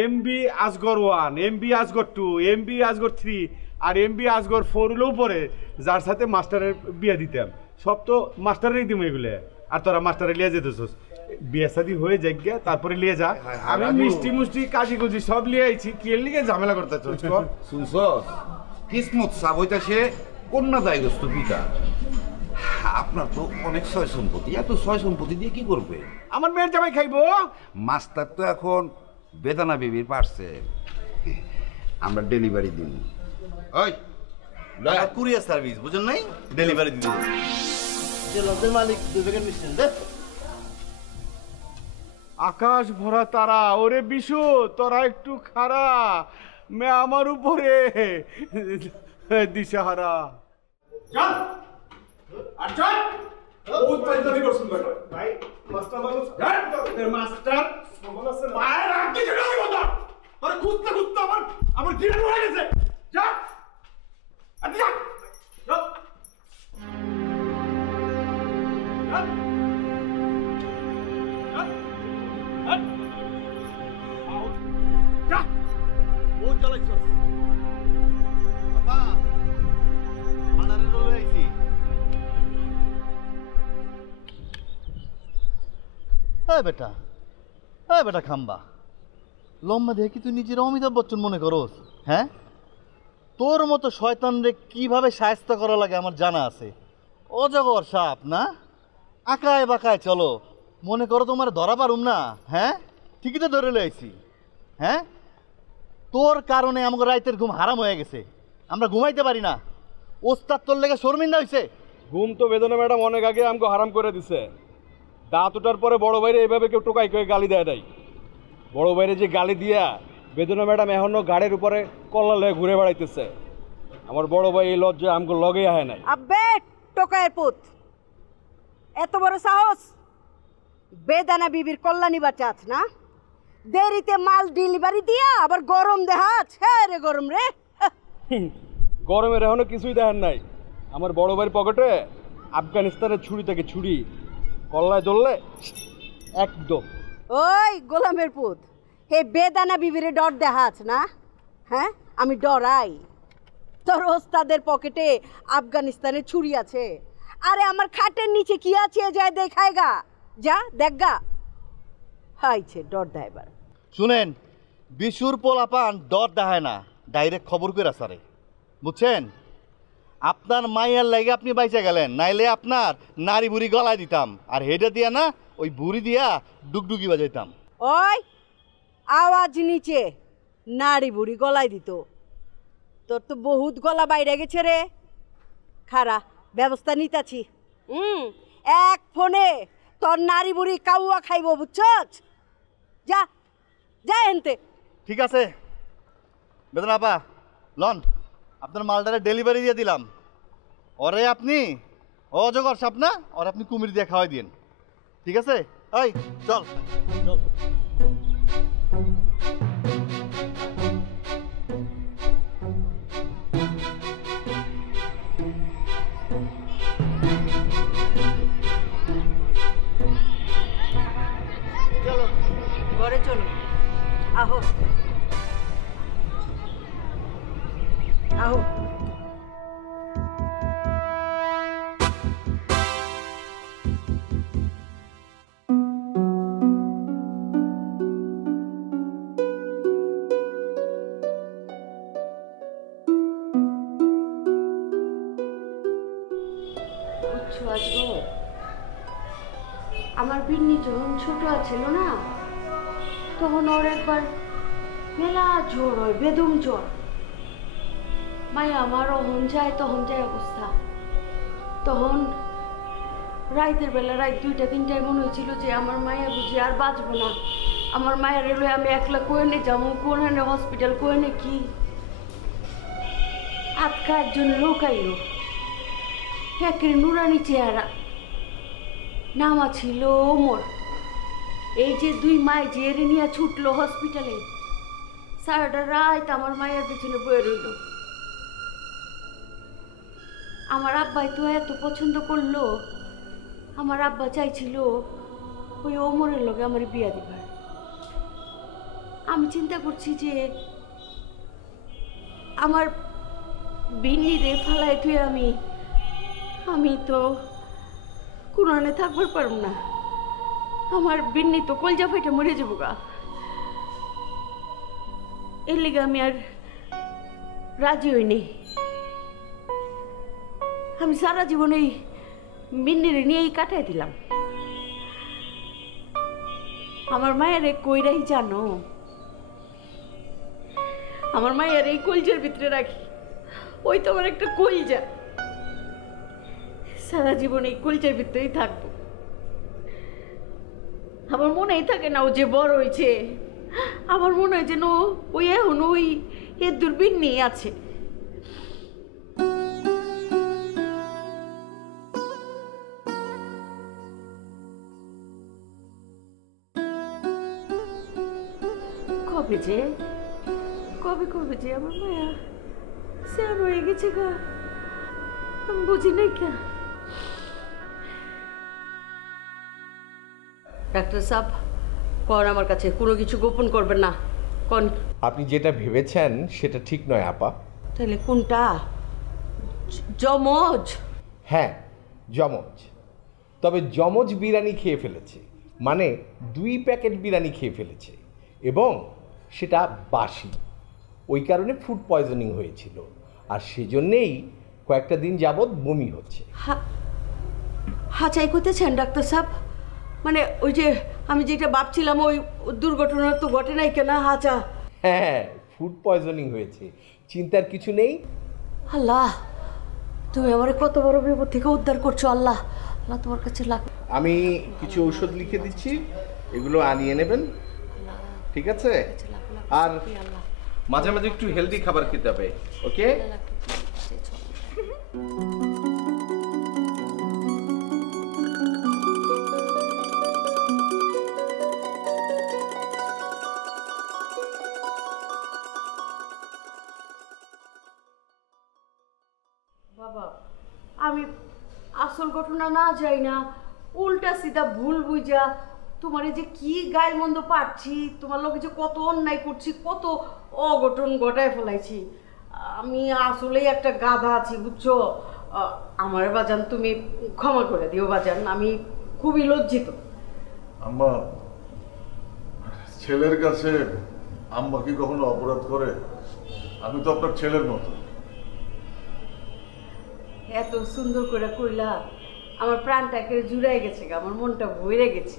M B Azgar 1, M B Azgar 2, M B Azgar 3 আর এমবি আজগর 4 হলেও পরে, যার সাথে মাস্টারের বিয়ে দিতাম। সব তো মাস্টারেরই দিব এগুলো। আর তোরা মাস্টারে লিয়ে যেতেছস, বিয়ে শাদী হয়ে যাই গিয়া তারপরে লিয়ে যা। আমি মিষ্টি কাজি কুজি সব লিয়ে আইছি, কি এর লিগে ঝামেলা করতেছস? শুনছস? কিসমত সাব হইতাছে কন্যাদায়গ্রস্ত পিতা, আপনার তো অনেক সয় সম্পত্তি, এত সয় সম্পত্তি দিয়ে কি করবে? আমার মেয়ের জামাই খাইবো। মাস্টার তো এখন বেদানা বিবির পারছে, আমরা ডেলিভারি দিন। ওই কুরিয়ার সার্ভিস বুঝেন নাই, ডেলিভারি দিতে যে লজের মালিক 2 প্যাকেট মিষ্টি দে। আকাশ ভরা তারা, ওরে বিশু তোরা একটু খারা, মে আমার উপরে দিশাহারা। চল আর চল। ও তাই করছুন ভাই মাস্টার মানুষ মাস্টার পায়ে রাখতে কেন কথা? আরে কুত্তা কুত্তা আমার জিরান হয়ে গেছে। যা আচ্ছা যা বেটা খাম্বা লম্বা দেখে তুই নিজের অমিতাভ বচ্চন মনে করস? হ্যাঁ, তোর মতো শয়তানরে কিভাবে শায়েস্তা করা লাগে আমার জানা আছে। অজগর সাপ না, আঁকায় বাঁকায় চলো, মনে করো তোমার ধরা পারুম না? হ্যাঁ, ঠিকই তো ধরে লইছি। হ্যাঁ, তোর কারণে আমাকে রাইতের ঘুম হারাম হয়ে গেছে, আমরা ঘুমাইতে পারি না। ওস্তাদ তোর লেগে শর্মিন্দা হইছে। ঘুম তো বেদনা ম্যাডাম অনেক আগে আমাকে হারাম করে দিছে। দাঁত ওঠার পরে বড় ভাইরে এইভাবে কেউ টোকাই করে গালি দেয় নাই। বড় ভাইরে যে গালি দিয়া বেদনা ম্যাডাম এখনো গাড়ির উপরে কল্লা লয়ে ঘুরে বেড়াইতেছে। আমার বড় ভাই এই লজ্জা আমাকে লগে আহে নাই। আব্বে টোকায়ের পুত, এত বড় সাহস! বেদানা বিবির কল্যাণী বাচ্চা না, দেরিতে মাল ডেলিভারি দিয়া আবার গরম দেহাত। হ্যাঁ রে গরম রে। গরমের এখনো কিছুই দেখেন নাই। আমার বড় ভাইয়ের পকেটে আফগানিস্তানের ছুরি থেকে ছুরি, কল্লায় জ্বললে একদম। ওই গোলামের পুত, হে বেদানা বিবিরে ডর দেহাত না? হ্যাঁ, আমি ডরাই? তোর ওস্তাদের পকেটে আফগানিস্তানের ছুরি আছে, আরে আমার খাটের নিচে কি আছে যায় দেখায়গা, যা দেখগা। হাইছে ডর দেয়। এবার শুনেন, বিশুর পোলাপান ডর দেখায় না, ডাইরেক্ট খবর করে সারে, বুঝছেন? আপনার মাইয়ার লাগে আপনি বাইচা গেলেন, নাইলে আপনার নারী বুড়ি গলায় দিতাম, আর হেডে দিয়া না ওই বুড়ি দিয়া ডুগডুগি বাজাইতাম। ওই আওয়াজ নিচে, নারী বুড়ি গলায় দিত? তোর তো বহুত গলা বাইরে গেছে রে। খারা ব্যবস্থা নিতাছি। এক ফোনে তোর নারী বুড়ি কাউয়া খাইব, বুঝছস? যা যা এনতে। ঠিক আছে বেদনা আপা, লন আপনার মালটারে ডেলিভারি দিয়ে দিলাম। ওরে আপনি অজগর সাপ না, ওরে আপনি কুমির দিয়ে খাওয়াই দিন, ঠিক আছে? এই চল চল। চলো ঘরে চলো। আহো আহো। আমার বিন্নি যখন ছোট আছিল না, তখন ওর একবার মেলা জ্বর হয়, বেদম জ্বর। মায়া আমার অহন যায় তখন যায় অবস্থা। তখন রাইতের বেলা রাত 2টা-3টায় মনে হয়েছিল যে আমার মায়া বুঝি আর বাঁচবো না। আমার মায়ের এলো আমি একলা কোয়েনে যাবো, কোনে হসপিটাল, কোয়েনে কি আটকা একজন লোক আইলো, একের নুরানি চেহারা, নামা ছিল ওমর। এই যে 2 মাই জেরে নিয়ে ছুটলো হসপিটালে, সারাটা রাত আমার মায়ের পেছনে বয়ে রইল। আমার আব্বাই তো এত পছন্দ করলো, আমার আব্বা চাইছিল ওই ওমরের লগে আমার বিয়া দিবার। আমি চিন্তা করছি যে আমার বিন্নি রে ফালায় তুই আমি তো কোরআনে থাকবার পারব না। আমার বিন্নি তো কলজা ফাইটা মরে যাবো গা। এর লেগে আমি আর রাজি হইনি। আমি সারা জীবন এই মিন্নিরে নিয়েই কাটাই দিলাম। আমার মায়ের কইরাই জানো, আমার মায়ের এই কলজের ভিতরে রাখি, ওই তো আমার একটা কলজা, সারা জীবন এই কলজের ভিতরেই থাকবো। আমার মনেই থাকে না ও যে বড় হয়েছে, আমার মনে হয় যেন ওই এখন ওই এর দূরবীন নিয়ে আছে। কবে যে আমার মায়া সে রয়ে গেছে গা, আমি বুঝি নাই কে। ডাক্তার সাহেব কন আমার কাছে কোনো কিছু গোপন করবেন না, কন। আপনি যেটা ভেবেছেন সেটা ঠিক নয় আপা। তাহলে কোনটা? যমজ? হ্যাঁ যমজ, তবে যমজ বিরিয়ানি খেয়ে ফেলেছে, মানে 2 প্যাকেট বিরিয়ানি খেয়ে ফেলেছে এবং সেটা বাসি, ওই কারণে ফুড পয়জনিং হয়েছিল, আর সেজন্যেই কয়েকটা দিন যাবৎ বমি হচ্ছে। হাঁচাই করতেছেন ডাক্তার সাহেব? মানে ওই যে আমি যেটা ভাবছিলাম ওই দুর্ঘটনা তো ঘটে নাই কেনা? হাঁচা? হ্যাঁ, ফুড পয়জনিং হয়েছে, চিন্তার কিছু নেই। আল্লাহ, তুমি আমার কত বড় বিপদ থেকে উদ্ধার করছো। আল্লাহ আল্লাহ তোমার কাছে লাগ। আমি কিছু ঔষধ লিখে দিচ্ছি, এগুলো আনিয়ে নেবেন, ঠিক আছে? আর মাঝে মাঝে একটু হেলদি খাবার খেতে হবে, ওকে? বাবা, আমি আসল ঘটনা না যাই না, উল্টা সিধা ভুল বুঝা তোমার যে কি গায়ে মন্দ পাচ্ছি, তোমার লোকে যে কত অন্যায় করছি, কত অঘটন ঘটায় ফেলাইছি। আমি আসলেই একটা গাধা আছি, বুঝছো? আমার বাজান তুমি ক্ষমা করে দিও বাজান, আমি খুবই লজ্জিত। আম্মা, ছেলের কাছে আম্মা কি কখনো অপরাধ করে? আমি তো আপনার ছেলের মতো। এত সুন্দর করে কইলা আমার প্রাণটাকে জুড়াই গেছে, আমার মনটা ভরে গেছে।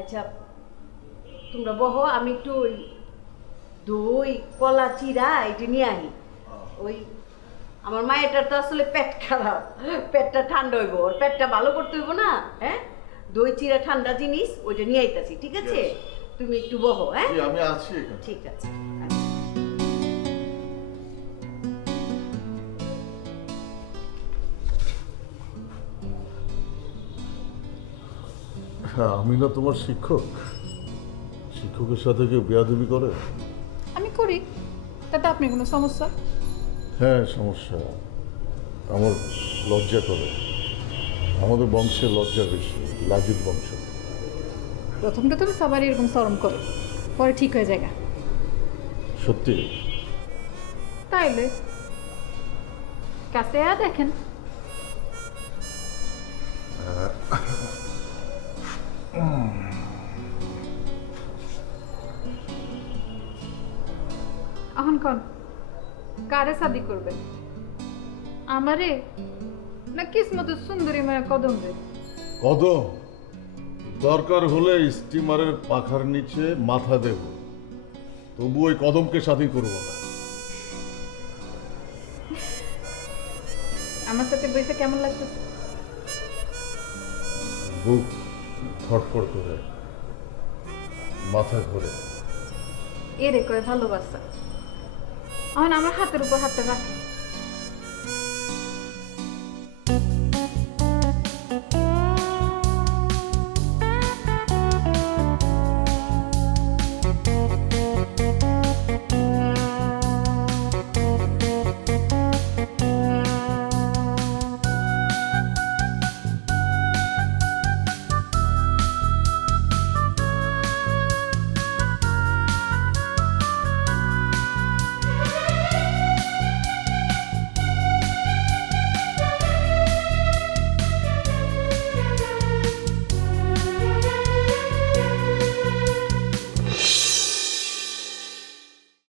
আচ্ছা তোমরা বহো, আমি একটু ওই দই কলা চিরা এটা নিয়ে আনি। ওই আমার মায়েরটার তো আসলে পেট খারাপ, পেটটা ঠান্ডা হইব, ওর পেটটা ভালো করতে হইব না? হ্যাঁ, দই চিরা ঠান্ডা জিনিস, ওইটা নিয়ে আইতাছি, ঠিক আছে? তুমি একটু বহো। হ্যাঁ আমি আছি, ঠিক আছে। আমি না তোমার শিক্ষক? শিক্ষকের সাথে কেউ বেয়াদবি করে? আমি করি, তাতে আপনি কোনো সমস্যা? হ্যাঁ সমস্যা, আমার লজ্জা করে। আমাদের বংশে লজ্জা বেশি, লাজিত বংশ। প্রথমটা তো সবারই এরকম শরম করে, পরে ঠিক হয়ে যায়। সত্যি? তাইলে কাছে দেখেন। এখন কন কারে শাদি করবে, আমারে না কিসমত সুন্দরী মায়া কদম রে? কদম দরকার হলে স্টিমারের পাখার নিচে মাথা দেব, তবু ওই কদমকে শাদি করব না। আমার সাথে বইসা কেমন লাগতেছে? বুক ধড়ফড় করে, মাথা ঘুরে। এরে কয় ভালোবাসা। এখন আমার হাতের উপর হাতটা রাখে।